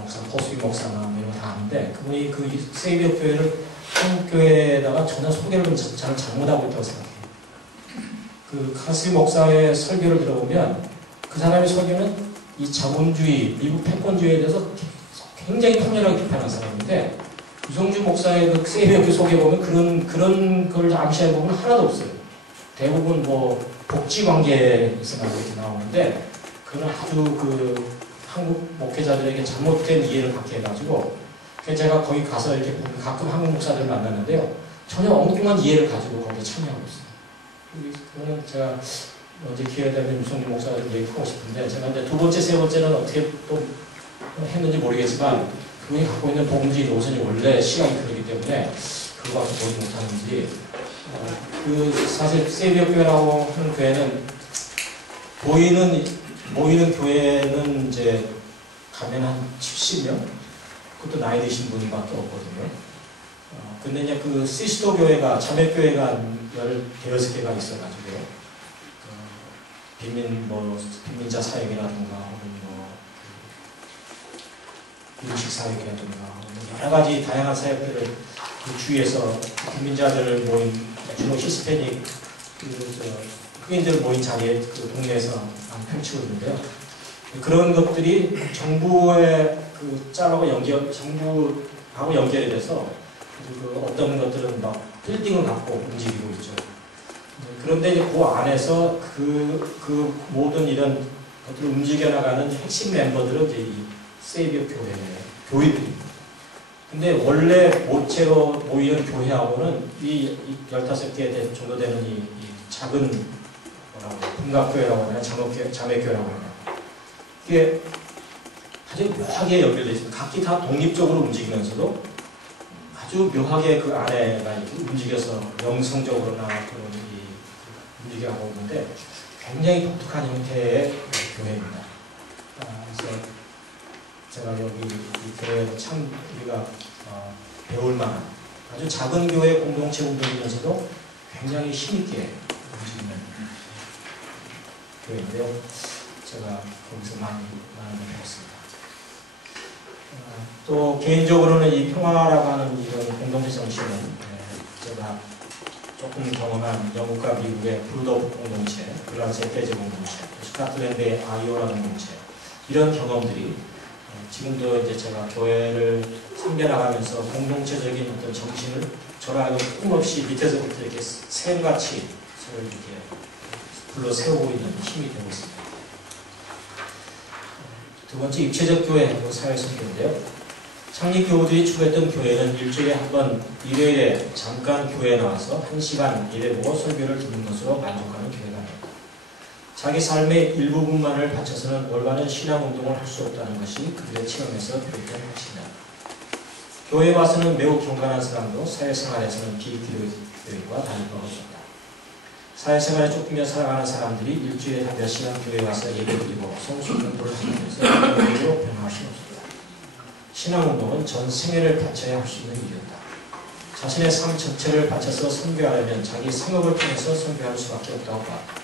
목사, 호수비 목사나 이런 거 다 아는데 그분이 그 세이비어 교회를 한국 교회에다가 전혀 소개를 잘 잘못하고 있다고 생각해요. 그 카스비 목사의 설교를 들어보면 그 사람의 설교는 이 자본주의, 미국 패권주의에 대해서 굉장히 통렬하게 비판한 사람인데 유성준 목사의 그 세이비어 교회 소개 보면 그런 걸 암시하는 부분은 하나도 없어요. 대부분 복지 관계에서 나오는데 그건 아주 한국 목회자들에게 잘못된 이해를 갖게 해가지고 제가 거기 가서 이렇게 가끔 한국 목사들을 만나는데요. 전혀 엉뚱한 이해를 가지고 거기에 참여하고 있어요. 그거는 제가 언제 기회가 되면 유성준 목사들 얘기하고 싶은데 제가 이제 두 번째, 세 번째는 어떻게 또 했는지 모르겠지만 그분이 갖고 있는 복음주의 노선이 원래 시각이 그러기 때문에 그거 갖고 보지 못하는지 사실 세이비어 교회라고 하는 교회는 모이는 교회는 가면 한 70명? 그것도 나이 드신 분밖에 없거든요. 근데 이제 그 시스터 교회가, 자매교회가 16개가 있어가지고, 빈민자 사역이라든가, 혹은 음식 사역이라든가, 여러 가지 다양한 사역들을 그 주위에서 빈민자들 모임, 주로 히스패닉, 흑인들 모인 자리에 그 동네에서 펼치고 있는데요. 그런 것들이 정부의 정부하고 연결이 돼서 어떤 것들은 막 빌딩을 갖고 움직이고 있죠. 그런데 이제 그 안에서 그 모든 이런 것들을 움직여 나가는 핵심 멤버들은 이제 이 세이비어 교회들입니다. 근데 원래 모체로 모이는 교회하고는 이 15개 정도 되는 이 작은 분각교회라고 하나, 자매교회라고 하나. 이게 아주 묘하게 연결되어 있습니다. 각기 다 독립적으로 움직이면서도 아주 묘하게 그 안에가 움직여서 영성적으로나 움직여가고 있는데 굉장히 독특한 형태의 교회입니다. 그래서 제가 여기 이 교회에서 참 우리가 배울 만한 아주 작은 교회 공동체 운동이면서도 굉장히 힘있게 움직이는 교회인데요. 제가 거기서 많이 배웠습니다. 또 개인적으로는 이 평화라고 하는 이런 공동체 정신은 제가 조금 경험한 영국과 미국의 브루더북 공동체, 프랑스의 떼제 공동체, 스코틀랜드의 아이오라 공동체, 이런 경험들이 지금도 이제 제가 교회를 섬겨나가면서 공동체적인 어떤 정신을 저랑 끊임없이 밑에서부터 이렇게 샘같이 저를 이렇게 불러 세우고 있는 힘이 되고 있습니다. 두 번째, 입체적 교회, 사회선교인데요. 창립교우들이 추구했던 교회는 일주일에 한 번 일요일에 잠깐 교회에 나와서 1시간 예배보고 설교를 듣는 것으로 만족하는 교회가 아닙니다. 자기 삶의 일부분만을 바쳐서는 올바른 신앙운동을 할 수 없다는 것이 그들의 체험에서 비롯된 것입니다. 교회에 와서는 매우 경건한 사람도 사회생활에서는 비기독교인과 다를 바가 없습니다. 사회생활에 쫓기며 살아가는 사람들이 일주일에 몇 시간 교회에 와서 예배드리고 성수 공부를 하면서 교회로 변화할 수는 없습니다. 신앙운동은 전 생애를 바쳐야 할 수 있는 일이었다. 자신의 삶 전체를 바쳐서 선교하려면 자기 생업을 통해서 선교할 수밖에 없다고 보았다.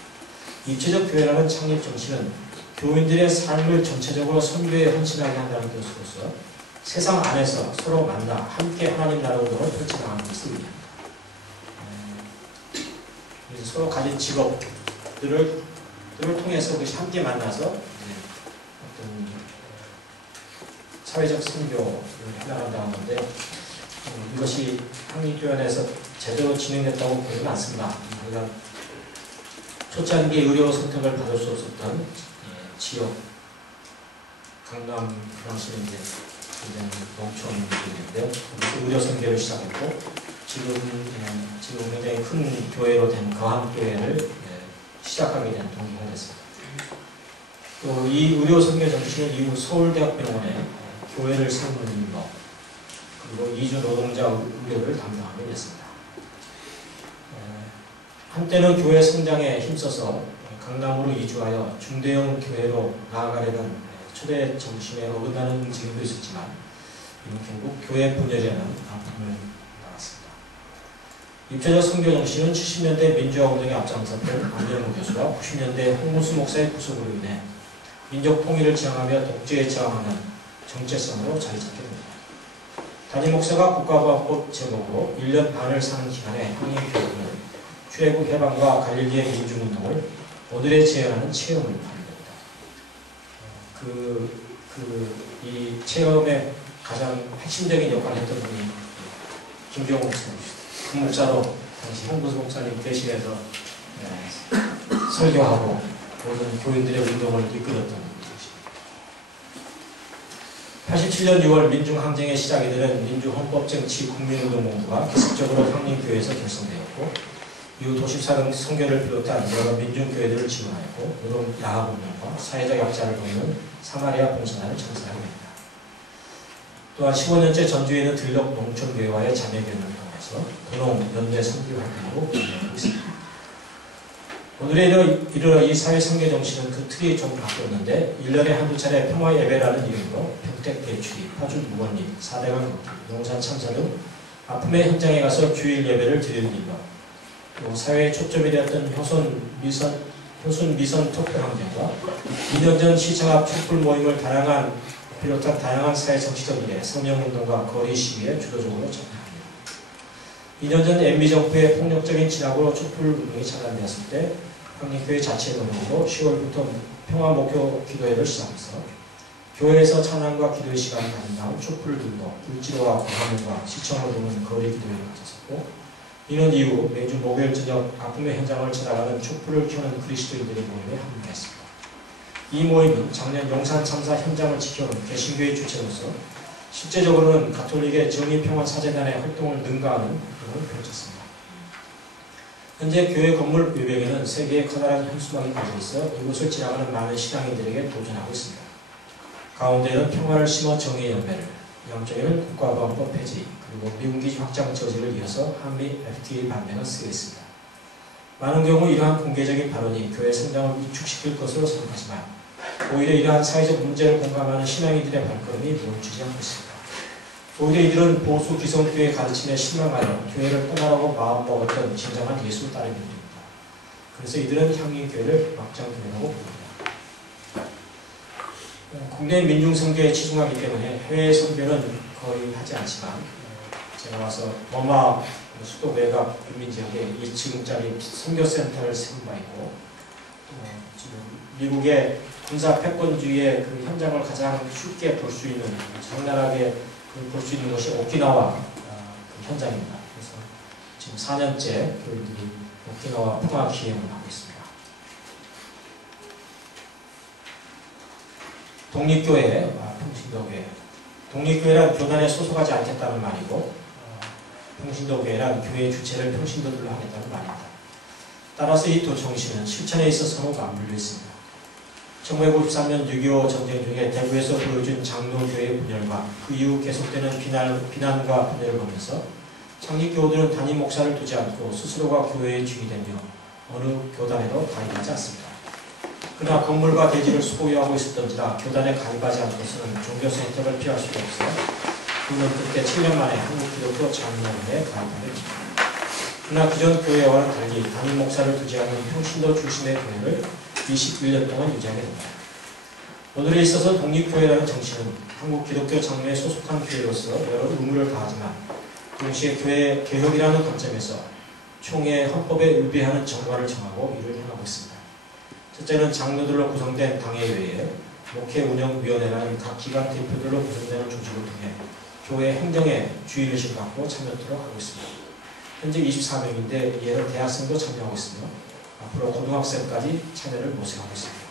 입체적 교회라는 창립 정신은 교인들의 삶을 전체적으로 선교에 헌신하게 한다는 것으로서 세상 안에서 서로 만나 함께 하나님 나라 운동을 펼쳐나가는 것을 의미합니다. 그래서 서로 가진 직업들을 통해서 함께 만나서 어떤 사회적 선교를 해나간다는 건데 이것이 한국교회에서 제대로 진행됐다고 보지는 않습니다. 그러니까 초창기 의료 선택을 받을 수 없었던 지역, 강남 프랑스는 이제 굉장히 농촌인데요. 의료 선교를 시작했고 지금 굉장히 큰 교회로 된 거항교회를 시작하게 된 동기가 됐습니다. 또 이 의료 선교 정신은 이후 서울대학병원에 교회를 세우는 일로 그리고 이주 노동자 의료를 담당하게 됐습니다. 한때는 교회 성장에 힘써서 강남으로 이주하여 중대형 교회로 나아가려는 초대 정신에 어긋나는 움직임도 있었지만 이는 결국 교회 분열에는 아픔을 낳았습니다. 입체적 선교 정신은 70년대 민주화 운동에 앞장섰던 안정무 교수와 90년대 홍문수 목사의 구속으로 인해 민족 통일을 지향하며 독재에 저항하는 정체성으로 자리 잡게 됩니다. 담임 목사가 국가보안법 제목으로 1년 반을 사는 기간에 항일교육을 출애굽 해방과 갈릴리의 민중운동을 오늘에 재현하는 체험을 하게 됩니다. 이 체험의 가장 핵심적인 역할을 했던 분이 김경호 목사님이시죠. 그 목사로 당시 홍보수 목사님 대신해서 설교하고 모든 교인들의 운동을 이끌었던 분이십니다. 87년 6월 민중항쟁의 시작이 되는 민주헌법정치 국민운동본부가 기습적으로 한림교회에서 결성되었고 이후 도시사령 선교를 비롯한 여러 민중교회들을 지원하였고 노동 야합운동과 사회적 약자를 돕는 사마리아 봉사단을 창설하게 됩니다. 또한 15년째 전주에 있는 들녘 농촌교회와의 자매교회를 통해서 분홍 연대 선교 활동으로 운영하고 있습니다. 오늘에 이르러 이 사회 선교 정신은 그 틀이 좀 바뀌었는데 1년에 한두 차례 평화 예배라는 이름으로 평택 대추리, 파주 무건리, 사대강 걷기, 용산 참사 등 아픔의 현장에 가서 주일 예배를 드리는 일로 또 사회의 초점이 되었던 효순 미선 투표 환경과 2년 전 시청 앞 촛불 모임을 비롯한 다양한 사회 정치적 일에 서명운동과 거리 시위에 주도적으로 참여합니다. 2년 전 MB 정부의 폭력적인 진압으로 촛불 운동이 차단되었을 때 한림교회 자체의 노력으로 10월부터 평화 목표 기도회를 시작해서 교회에서 찬양과 기도의 시간을 가진 다음 촛불을 들고 불지로와 광화문과 시청을 도는 거리 기도회를 가졌었고 이는 이후 매주 목요일 저녁 아픔의 현장을 찾아가는 촛불을 켜는 그리스도인들의 모임에 합류했습니다. 이 모임은 작년 용산 참사 현장을 지켜온 개신교의 주체로서 실제적으로는 가톨릭의 정의평화사재단의 활동을 능가하는 활동을 펼쳤습니다. 현재 교회 건물 외벽에는 세 개의 커다란 현수막이 걸려 있어 이곳을 지나가는 많은 신앙인들에게 도전하고 있습니다. 가운데는 평화를 심어 정의의 열매를, 양쪽에는 국가보안법 폐지, 그리고 미군기지 확장 저지를 이어서 한미 FTA 반대가 쓰여 있습니다. 많은 경우 이러한 공개적인 발언이 교회 성장을 위축시킬 것으로 생각하지만 오히려 이러한 사회적 문제를 공감하는 신앙인들의 발걸음이 멈추지 않고 있습니다. 오히려 이들은 보수 기성교의 가르침에 실망하여 교회를 떠나라고 마음먹었던 진정한 예수 따르기들입니다. 그래서 이들은 향림교회를 막장교회라고 부릅니다. 국내 민중선교에 치중하기 때문에 해외 선교는 거의 하지 않지만 제가 와서 버마 수도 외곽 인민지역에 2층짜리 선교센터를 세운 바 있고 지금 미국의 군사 패권주의의 그 현장을 가장 쉽게 볼 수 있는 적나라하게 볼 수 있는 곳이 오키나와 그 현장입니다. 그래서 지금 4년째 교인들이 오키나와 평화 기행을 하고 있습니다. 독립교회, 평신도교회. 독립교회란 교단에 소속하지 않겠다는 말이고 평신도교회란 교회의 주체를 평신도들로 하겠다는 말입니다. 따라서 이 두 정신은 실천에 있어서는 맞물려 있습니다. 1953년 6.25 전쟁 중에 대구에서 보여준 장로교회의 분열과 그 이후 계속되는 비난과 분열을 보면서 창립교우들은 담임 목사를 두지 않고 스스로가 교회의 주인이 되며 어느 교단에도 가입하지 않습니다. 그러나 건물과 대지를 소유하고 있었던지라 교단에 가입하지 않고서는 종교수 혜택을 피할 수가 없어 그는 그때 7년 만에 한국기독교 장로회에 가입하게 됩니다. 그러나 기존 교회와는 달리 담임 목사를 두지 않은 평신도 중심의 교회를 21년 동안 유지하게 됩니다. 오늘에 있어서 독립교회라는 정신은 한국 기독교 장로에 소속한 교회로서 여러 의무를 다하지만 동시에 교회 개혁이라는 관점에서 총회 헌법에 의뢰하는 정과를 정하고 이를 행하고 있습니다. 첫째는 장로들로 구성된 당회외에 목회운영위원회라는 각 기관 대표들로 구성되는 조직을 통해 교회 행정에 주의의식을 갖고 참여토록 하고 있습니다. 현재 24명인데 이에는 대학생도 참여하고 있으며 앞으로 고등학생까지 참여를 모색하고 있습니다.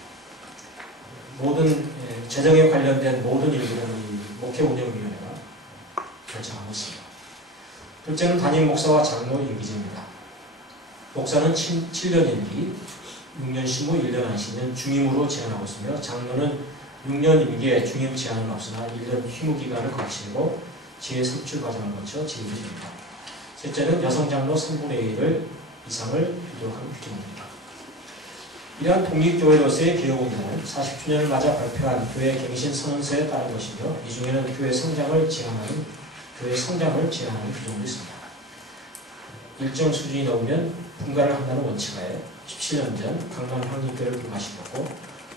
모든 재정에 관련된 모든 일들은 이 목회운영위원회가 결정하고 있습니다. 둘째는 담임 목사와 장로 임기제입니다. 목사는 7년 임기, 6년 심후 1년 안식년 중임으로 제한하고 있으며 장로는 6년 임기에 중임 제한은 없으나 1년 휴무 기간을 거치고 지혜 섭출 과정을 거쳐 지휘를 됩니다. 셋째는 여성 장로 3분의 1 이상을 유도하는 규정입니다. 이러한 독립교회로서의 개혁운동은 40주년을 맞아 발표한 교회 갱신 선언서에 따른 것이며 이 중에는 교회 성장을 제한하는 규정도 있습니다. 일정 수준이 넘으면 분가를 한다는 원칙하에 17년 전 강남 향림교회를 분가시켰고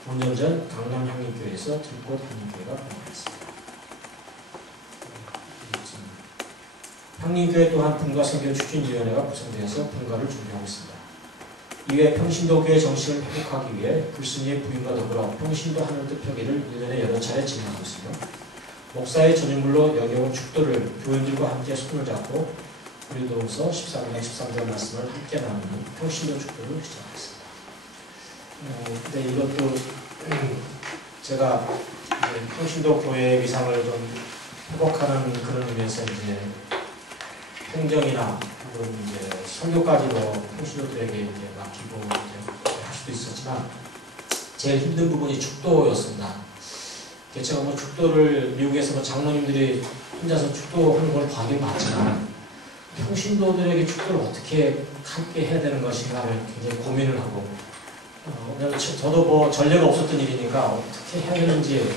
5년 전 강남 향림교회에서 들꽃 향림교회가 분가했습니다. 향림교회 또한 분가선교 추진위원회가 구성되어서 분가를 준비하고 있습니다. 이외 평신도교회 정신을 회복하기 위해 불순이의 부임과 더불어 평신도 하늘뜻 표기를 1년에 여러 차례 진행하고 있으며 목사의 전유물로 여겨온 축도를 교인들과 함께 손을 잡고 우리도서 13장 13절 말씀을 함께 나누는 평신도 축도를 시작하겠습니다. 근데 이것도 제가 평신도 교회의 위상을 좀 회복하는 그런 의미에서 이제 행정이나 혹은 이제 설교까지도 평신도들에게 이제 맡기고 이제 할 수도 있었지만 제일 힘든 부분이 축도였습니다. 제가 뭐 축도를 미국에서 뭐 장로님들이 혼자서 축도하는 걸 봐긴 봤지만 평신도들에게 축도를 어떻게 함께 해야 되는 것인가를 굉장히 고민을 하고 저도 뭐 전례가 없었던 일이니까 어떻게 해야 되는지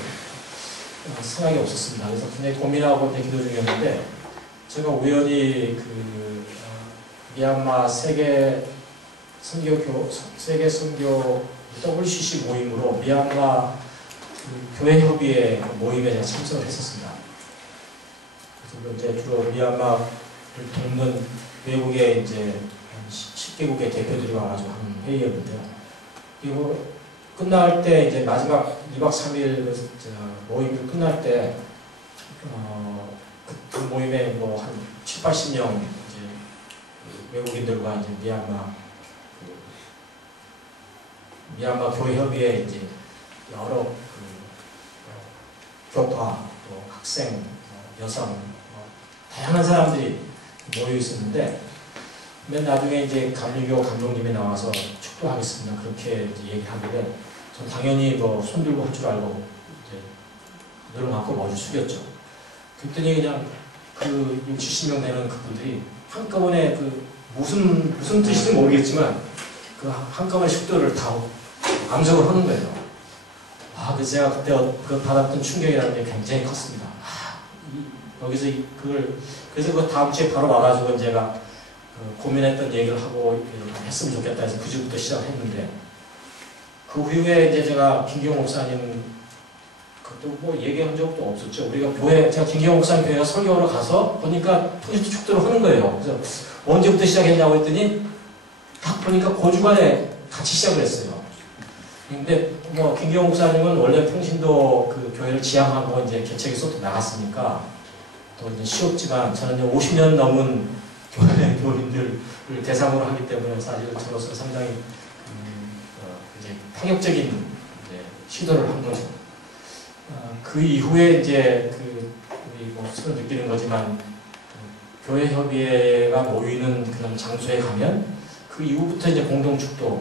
생각이 없었습니다. 그래서 굉장히 고민하고 기도 중이었는데 제가 우연히 그 미얀마 세계 선교 WCC 모임으로 미얀마 교회 협의회 모임에 제가 참석을 했었습니다. 그래서 이제 주로 미얀마를 돕는 외국의 이제 10개국의 대표들이 와가지고 하는 회의였는데요. 그리고 끝날 때 이제 마지막 2박 3일 모임이 끝날 때 그 모임에 뭐 한 7, 80명 이제 외국인들과 이제 미얀마 교회 협의회 이제 여러 교파, 또 학생, 여성, 다양한 사람들이 모여 있었는데, 맨 나중에 이제 감리교 감독님이 나와서 축도하겠습니다. 그렇게 이제 얘기하길래, 전 당연히 뭐 손들고 할 줄 알고, 이제 눈을 감고 머리를 숙였죠. 그랬더니 그냥 그 60, 70명 되는 그분들이 한꺼번에 그 무슨 뜻인지 모르겠지만, 그 한꺼번에 축도를 다 암송을 하는 거예요. 그래서 제가 그때 그 받았던 충격이라는 게 굉장히 컸습니다. 여기서 그래서 그 다음 주에 바로 와가지고 제가 고민했던 얘기를 하고 했으면 좋겠다 해서 그 주부터 시작했는데, 그 후에 이제 제가 김기용 목사님 그것도 뭐 얘기한 적도 없었죠. 우리가 교회, 제가 김기용 목사님 교회가 설교하러 가서 보니까 프로젝트 축도를 하는 거예요. 그래서 언제부터 시작했냐고 했더니 딱 보니까 그 주간에 같이 시작을 했어요. 근데 뭐 김기용 목사님은 원래 평신도 그 교회를 지향하고 이제 개척이 쏟아 나갔으니까 또 이제 쉬웠지만, 저는 이제 50년 넘은 교회 교인들을 대상으로 하기 때문에 사실 저로서 상당히 이제 파격적인 이제 시도를 한 거죠. 그 이후에 이제 우리 뭐 서로 느끼는 거지만, 교회 협의회가 모이는 그런 장소에 가면 그 이후부터 이제 공동 축도를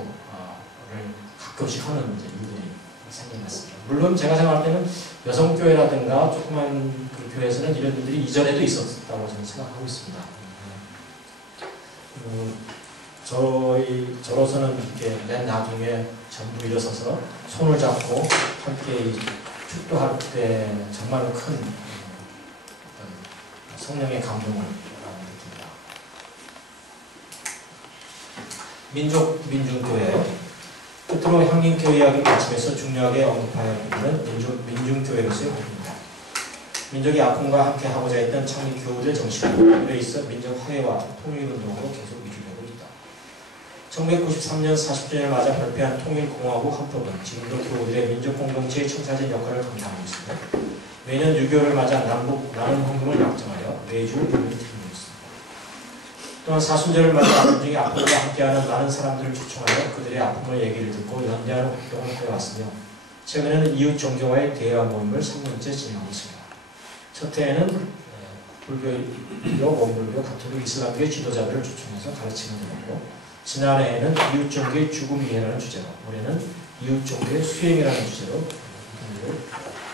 가끔씩 하는 이제 일들이 생겨났습니다. 물론 제가 생각할 때는 여성교회라든가 조그만 그 교회에서는 이런 일들이 이전에도 있었다고 저는 생각하고 있습니다. 저로서는 이렇게 맨 나중에 전부 일어서서 손을 잡고 함께 축도할 때 정말 큰 성령의 감동을 느낍니다. 민중교회, 끝으로 향림교회 이야기 마치면서 중요하게 언급하여야 하는 민중교회로서의 활동입니다. 민족이 아픔과 함께 하고자 했던 창립 교우들의 정신은 오래 있어 민족 화해와 통일운동으로 계속 이루어지고 있다. 1993년 40주년을 맞아 발표한 통일공화국 헌법은 지금도 교우들의 민족공동체의 청사진 역할을 감당하고 있습니다. 매년 6.25를 맞아 남북 나눔 헌금을 약정하여 매주 의미를 드리고 있습니다. 또한 사순절을 맞아 민중의 아픔과 함께하는 많은 사람들을 초청하여 그들의 아픔을 얘기를 듣고 연대하는 활동을 해왔으며, 최근에는 이웃 종교와의 대화 모임을 3년째 진행하고 있습니다. 첫 해에는 불교, 원불교, 가톨릭, 이슬람교의 지도자들을 초청해서 가르침을 드렸고, 지난해에는 이웃 종교의 죽음 이해라는 주제로, 올해는 이웃 종교의 수행이라는 주제로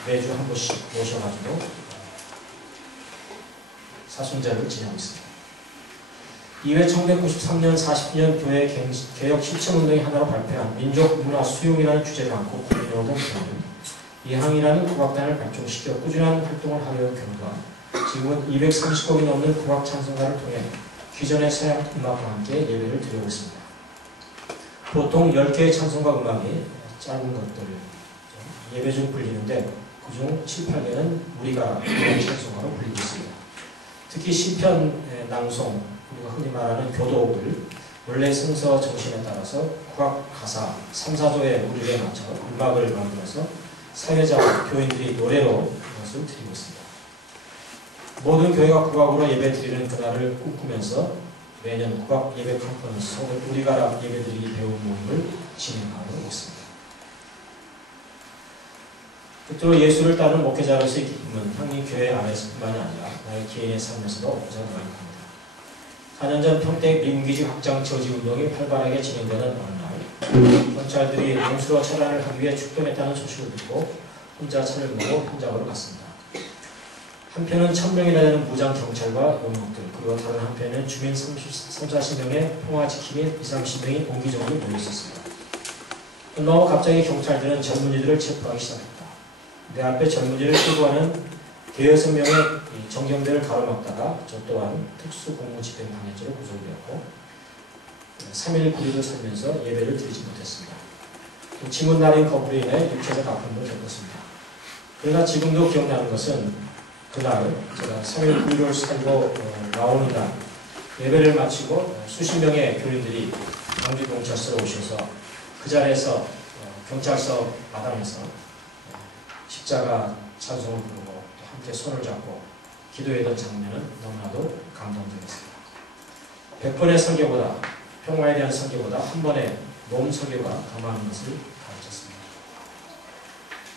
매주 한 번씩 모셔가지고 사순절을 진행하고 있습니다. 이외 1993년 40주년 교회 개혁 실천운동의 하나로 발표한 민족 문화 수용이라는 주제를 안고 고민해오던 교회는 이항이라는 국악단을 발족시켜 꾸준한 활동을 하려는 결과 지금은 230곡이 넘는 국악 찬송가를 통해 기존의 서양 음악과 함께 예배를 드리고 있습니다. 보통 10개의 찬송가 음악이 짧은 것들을 예배 중 불리는데, 그중 7, 8개는 우리가 찬송가로 불리고 있습니다. 특히 시편 낭송, 우리가 흔히 말하는 교독을 원래 순서 정신에 따라서 국악 가사 3, 4조의 무리에 맞춰 음악을 만들어서 사회자와 교인들이 노래로 그것을 드리고 있습니다. 모든 교회가 국악으로 예배 드리는 그날을 꿈꾸면서 매년 국악 예배 컨퍼런스 혹은 우리가 예배드리기 배움 모임을 진행하고 있습니다. 끝으로 예수를 따르는 목회자로서의 기쁨은 향림교회 안에서뿐만이 아니라 나의 개인의 삶에서도 가장 많습니다. 4년 전 평택 민기지 확장 저지 운동이 활발하게 진행되는 어느 날, 경찰들이 농수로 차단을 하기 위해 출동했다는 소식을 듣고 혼자 차를 몰고 현장으로 갔습니다. 한편은 1000명이나 되는 무장 경찰과 용역들, 그리고 다른 한편은 주민 30-40명의 평화지킴이 20-30명이 옹기종기 모여 있었습니다. 얼마 후 갑자기 경찰들은 젊은이들을 체포하기 시작했다. 내 앞에 젊은이를 끌고 가는 대여섯 명의 정경대를 가로막다가 저 또한 특수공무집행방해죄로 구속되었고 3일 구리를 살면서 예배를 드리지 못했습니다. 또 지문 날인 거부로 인해 육체적 아픔을 겪었습니다. 그러나 지금도 기억나는 것은 그날 제가 3일 구리를 살고 나오는 날 예배를 마치고 수십 명의 교인들이 광주경찰서로 오셔서 그 자리에서 경찰서 마당에서 십자가 찬송을 부르고 또 함께 손을 잡고 기도했던 장면은 너무나도 감동적이었습니다. 100번의 설교보다, 평화에 대한 설교보다 한 번의 몸 설교가 더 많은 것을 가르쳤습니다.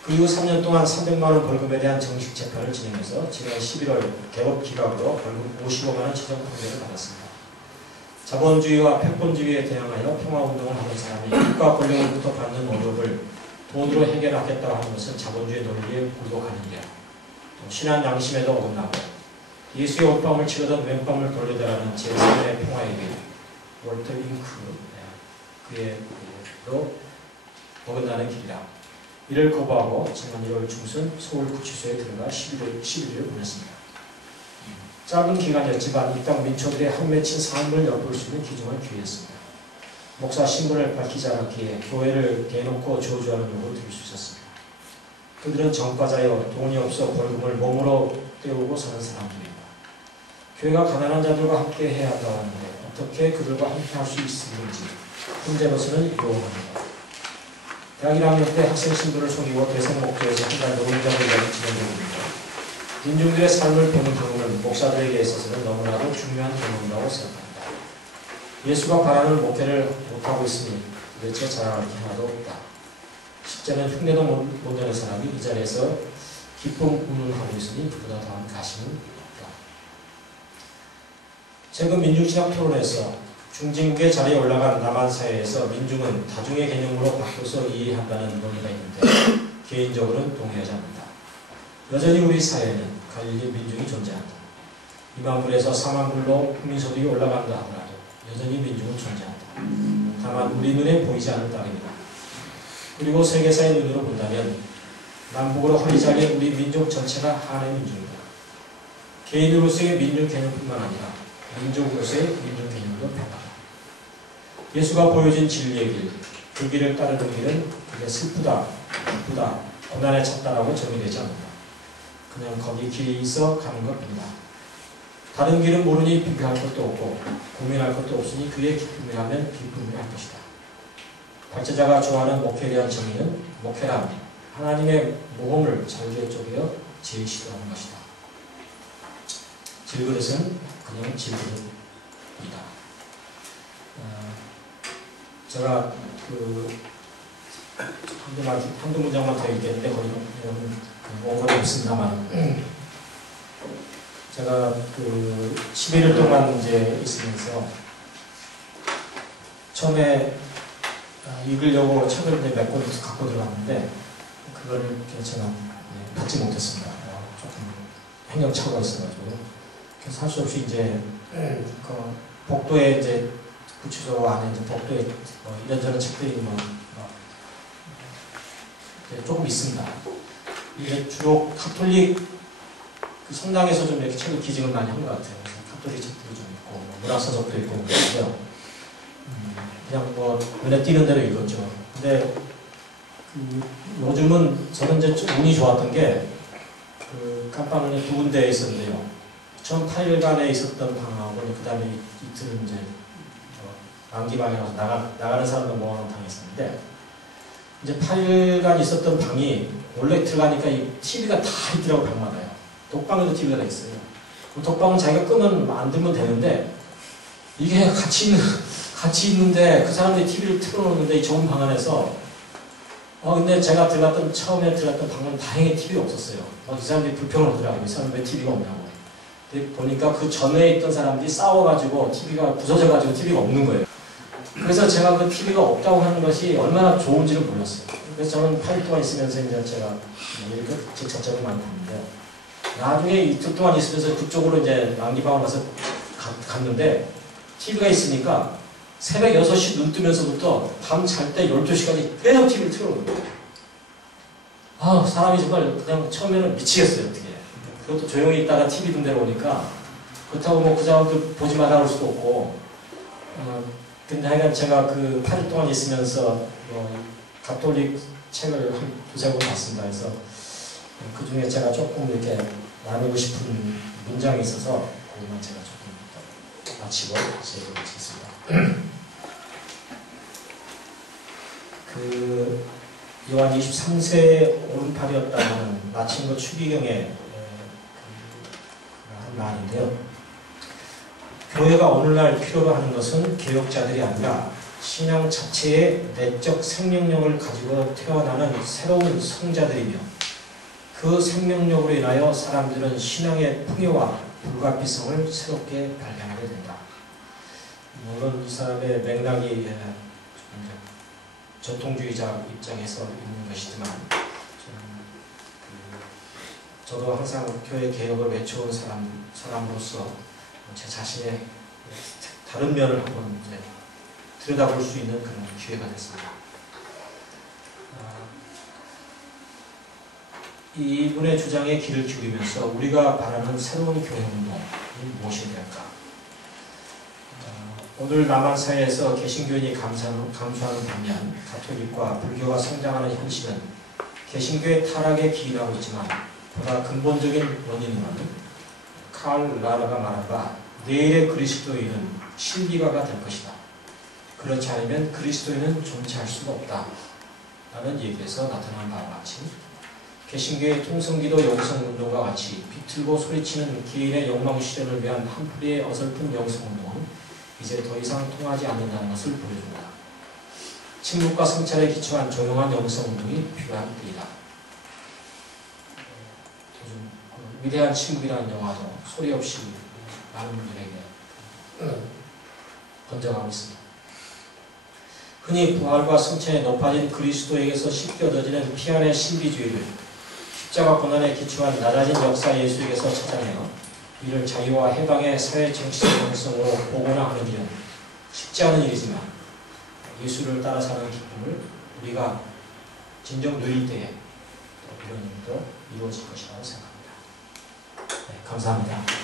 그 이후 3년 동안 300만 원 벌금에 대한 정식 재판을 진행해서 지난 11월 개법 기각으로 벌금 55만 원 최종 판결을 받았습니다. 자본주의와 패권주의에 대항하여 평화운동을 하는 사람이 국가 권력으로부터 받는 월급을 돈으로 해결하겠다고 하는 것은 자본주의 논리에 굴복하는 일, 신한 양심에도 어긋나고 예수의 옷밤을 치르던 왼밤을 돌려달라는 제3의 평화의 길, 월터 잉크, 그의로 어긋나는 길이다. 이를 거부하고 지난 1월 중순 서울 구치소에 들어가 11일을 보냈습니다. 짧은 기간이었지만 이 땅 민초들의 한 맺힌 삶을 엿볼 수 있는 귀중한 기회였습니다. 목사 신분을 밝히지 않았기에 교회를 대놓고 저주하는 욕을 들을 수 있었습니다. 그들은 전과자여 돈이 없어 벌금을 몸으로 때우고 사는 사람들입니다. 교회가 가난한 자들과 함께 해야 한다고 하는데 어떻게 그들과 함께 할 수 있는지 현재로서는 요원합니다. 대학 1학년 때 학생 신분을 속이고 대성 목표에서 한 달 노동자 훈련을 진행됩니다. 민중들의 삶을 보는 경우는 목사들에게 있어서는 너무나도 중요한 경험이라고 생각합니다. 예수가 바라는 목회를 못하고 있으니 도대체 자랑할 게 하나도 없다. 십자는 흉내도 못 내는 사람이 이 자리에서 기쁨 운운하고 있으니 그보다 더한 가시는 없다. 최근 민중신학 토론에서 중진국의 자리에 올라간 남한 사회에서 민중은 다중의 개념으로 바꿔서 이해한다는 논의가 있는데 개인적으로는 동의하지 않는다. 여전히 우리 사회에는 갈릴 민중이 존재한다. 2만 불에서 4만 불로 국민소득이 올라간다 하더라도 여전히 민중은 존재한다. 다만 우리 눈에 보이지 않을 따름이다. 그리고 세계사의 눈으로 본다면 남북으로 허리 잘린 우리 민족 전체가 하나의 민중이다. 개인으로서의 민중 개념뿐만 아니라 민족으로서의 민중 개념도 변화다. 예수가 보여준 진리의 길, 그 길을 따르는 길은 그게 슬프다, 기쁘다, 고난에 찼다라고 정의되지 않는다. 그냥 거기 길이 있어 가는 것뿐이다. 다른 길은 모르니 비교할 것도 없고 고민할 것도 없으니 그의 기쁨이라면 기쁨이라 할 것이다. 발제자가 좋아하는 목회에 대한 정의는 목회란 하나님의 모험을 잘게 쪼개어 제시도하는 것이다. 질그릇은 그냥 질그릇이다. 제가 한두 문장만 더 읽겠는데 거기는 원고는 없습니다만 제가 11일 동안 이제 있으면서 처음에 읽으려고 책을 몇 권 갖고 들어갔는데 그거를 제가 받지 못했습니다. 조금 행정착오가 있어가지고 그래서 할 수 없이 이제 그 복도에 이제 구치소 안에 이제 복도에 이런저런 책들이 조금 있습니다. 이게 주로 카톨릭 그 성당에서 좀 이렇게 책을 기증을 많이 한 것 같아요. 카톨릭 책들이 좀 있고 문학서적도 있고 그런데요. 그냥 눈에 띄는 대로 읽었죠. 근데 요즘은 저는 이제 좀 운이 좋았던 게 깜빵에 두 군데에 있었는데요. 처음 8일간에 있었던 방하고 그 다음에 이틀은 이제 만기방이라서 나가는 사람도 모아놓은 방이 있었는데 이제 8일간 있었던 방이 원래 들어가니까 이 TV가 다 있더라고 방마다요. 독방에도 TV가 다 있어요. 그 독방은 자기가 끄면 안 들면 되는데 이게 같이 있는데 그 사람들이 TV를 틀어놓는데 이 좁은 방 안에서 근데 제가 처음에 들어갔던 방은 다행히 TV가 없었어요. 이 사람들이 불평을 하더라고요. 이 사람 왜 TV가 없냐고. 근데 보니까 그 전에 있던 사람들이 싸워가지고 TV가 부서져가지고 TV가 없는 거예요. 그래서 제가 그 TV가 없다고 하는 것이 얼마나 좋은지를 몰랐어요. 그래서 저는 8일 동안 있으면서 이제 제가 이렇게 직접적으로 많이 봤는데 나중에 이틀 동안 있으면서 그쪽으로 이제 만기방을 가서 갔는데 TV가 있으니까 새벽 6시 눈 뜨면서부터 밤 잘 때 12시까지 계속 TV를 틀어놓는 거예요. 사람이 정말 그냥 처음에는 미치겠어요. 어떻게. 그것도 조용히 있다가 TV 든 데로 오니까 그렇다고 그 사람들 보지 말라고 할 수도 없고 근데 하여간 제가 8일 동안 있으면서 가톨릭 책을 한 두세 권 봤습니다. 그래서 그 중에 제가 조금 이렇게 나누고 싶은 문장이 있어서 그것만 제가 조금 마치고 제 얘기를 마치겠습니다. 요한 23세 오른팔이었다는 마친 것 추기경의 한 말인데요. 교회가 오늘날 필요로 하는 것은 개혁자들이 아니라 신앙 자체의 내적 생명력을 가지고 태어나는 새로운 성자들이며 그 생명력으로 인하여 사람들은 신앙의 풍요와 불가피성을 새롭게 발견하게 된다. 물론 이 사람의 맥락이 전통주의자 입장에서 있는 것이지만 저도 항상 교회 개혁을 외쳐온 사람으로서 제 자신의 다른 면을 한번 이제 들여다볼 수 있는 그런 기회가 됐습니다. 이분의 주장에 귀를 기울이면서 우리가 바라는 새로운 교회 운동, 무엇이 될까? 오늘 남한 사회에서 개신교인이 감소하는 반면 가톨릭과 불교가 성장하는 현실은 개신교의 타락에 기인하고 있지만 보다 근본적인 원인은 칼 라라가 말한 바 내일의 그리스도인은 신비가가 될 것이다. 그렇지 않으면 그리스도인은 존재할 수가 없다. 라는 얘기에서 나타난 바와 같이 개신교의 통성기도 영성운동과 같이 비틀고 소리치는 개인의 욕망실현을 위한 한풀이의 어설픈 영성운동은 이제 더 이상 통하지 않는다는 것을 보여준다. 침묵과 성찰에 기초한 조용한 영성운동이 필요한 때이다. 요즘 위대한 침묵이라는 영화도 소리 없이 많은 분들에게 번져가고 있습니다. 흔히 부활과 승천에 높아진 그리스도에게서 씻겨져지는 피안의 신비주의를 십자가 고난에 기초한 낮아진 역사 예수에게서 찾아내어 이를 자유와 해방의 사회 정치적 영성으로 복원하는 일은 쉽지 않은 일이지만 예수를 따라 사는 기쁨을 우리가 진정 누릴 때에 이런 일도 이루어질 것이라고 생각합니다. 네, 감사합니다.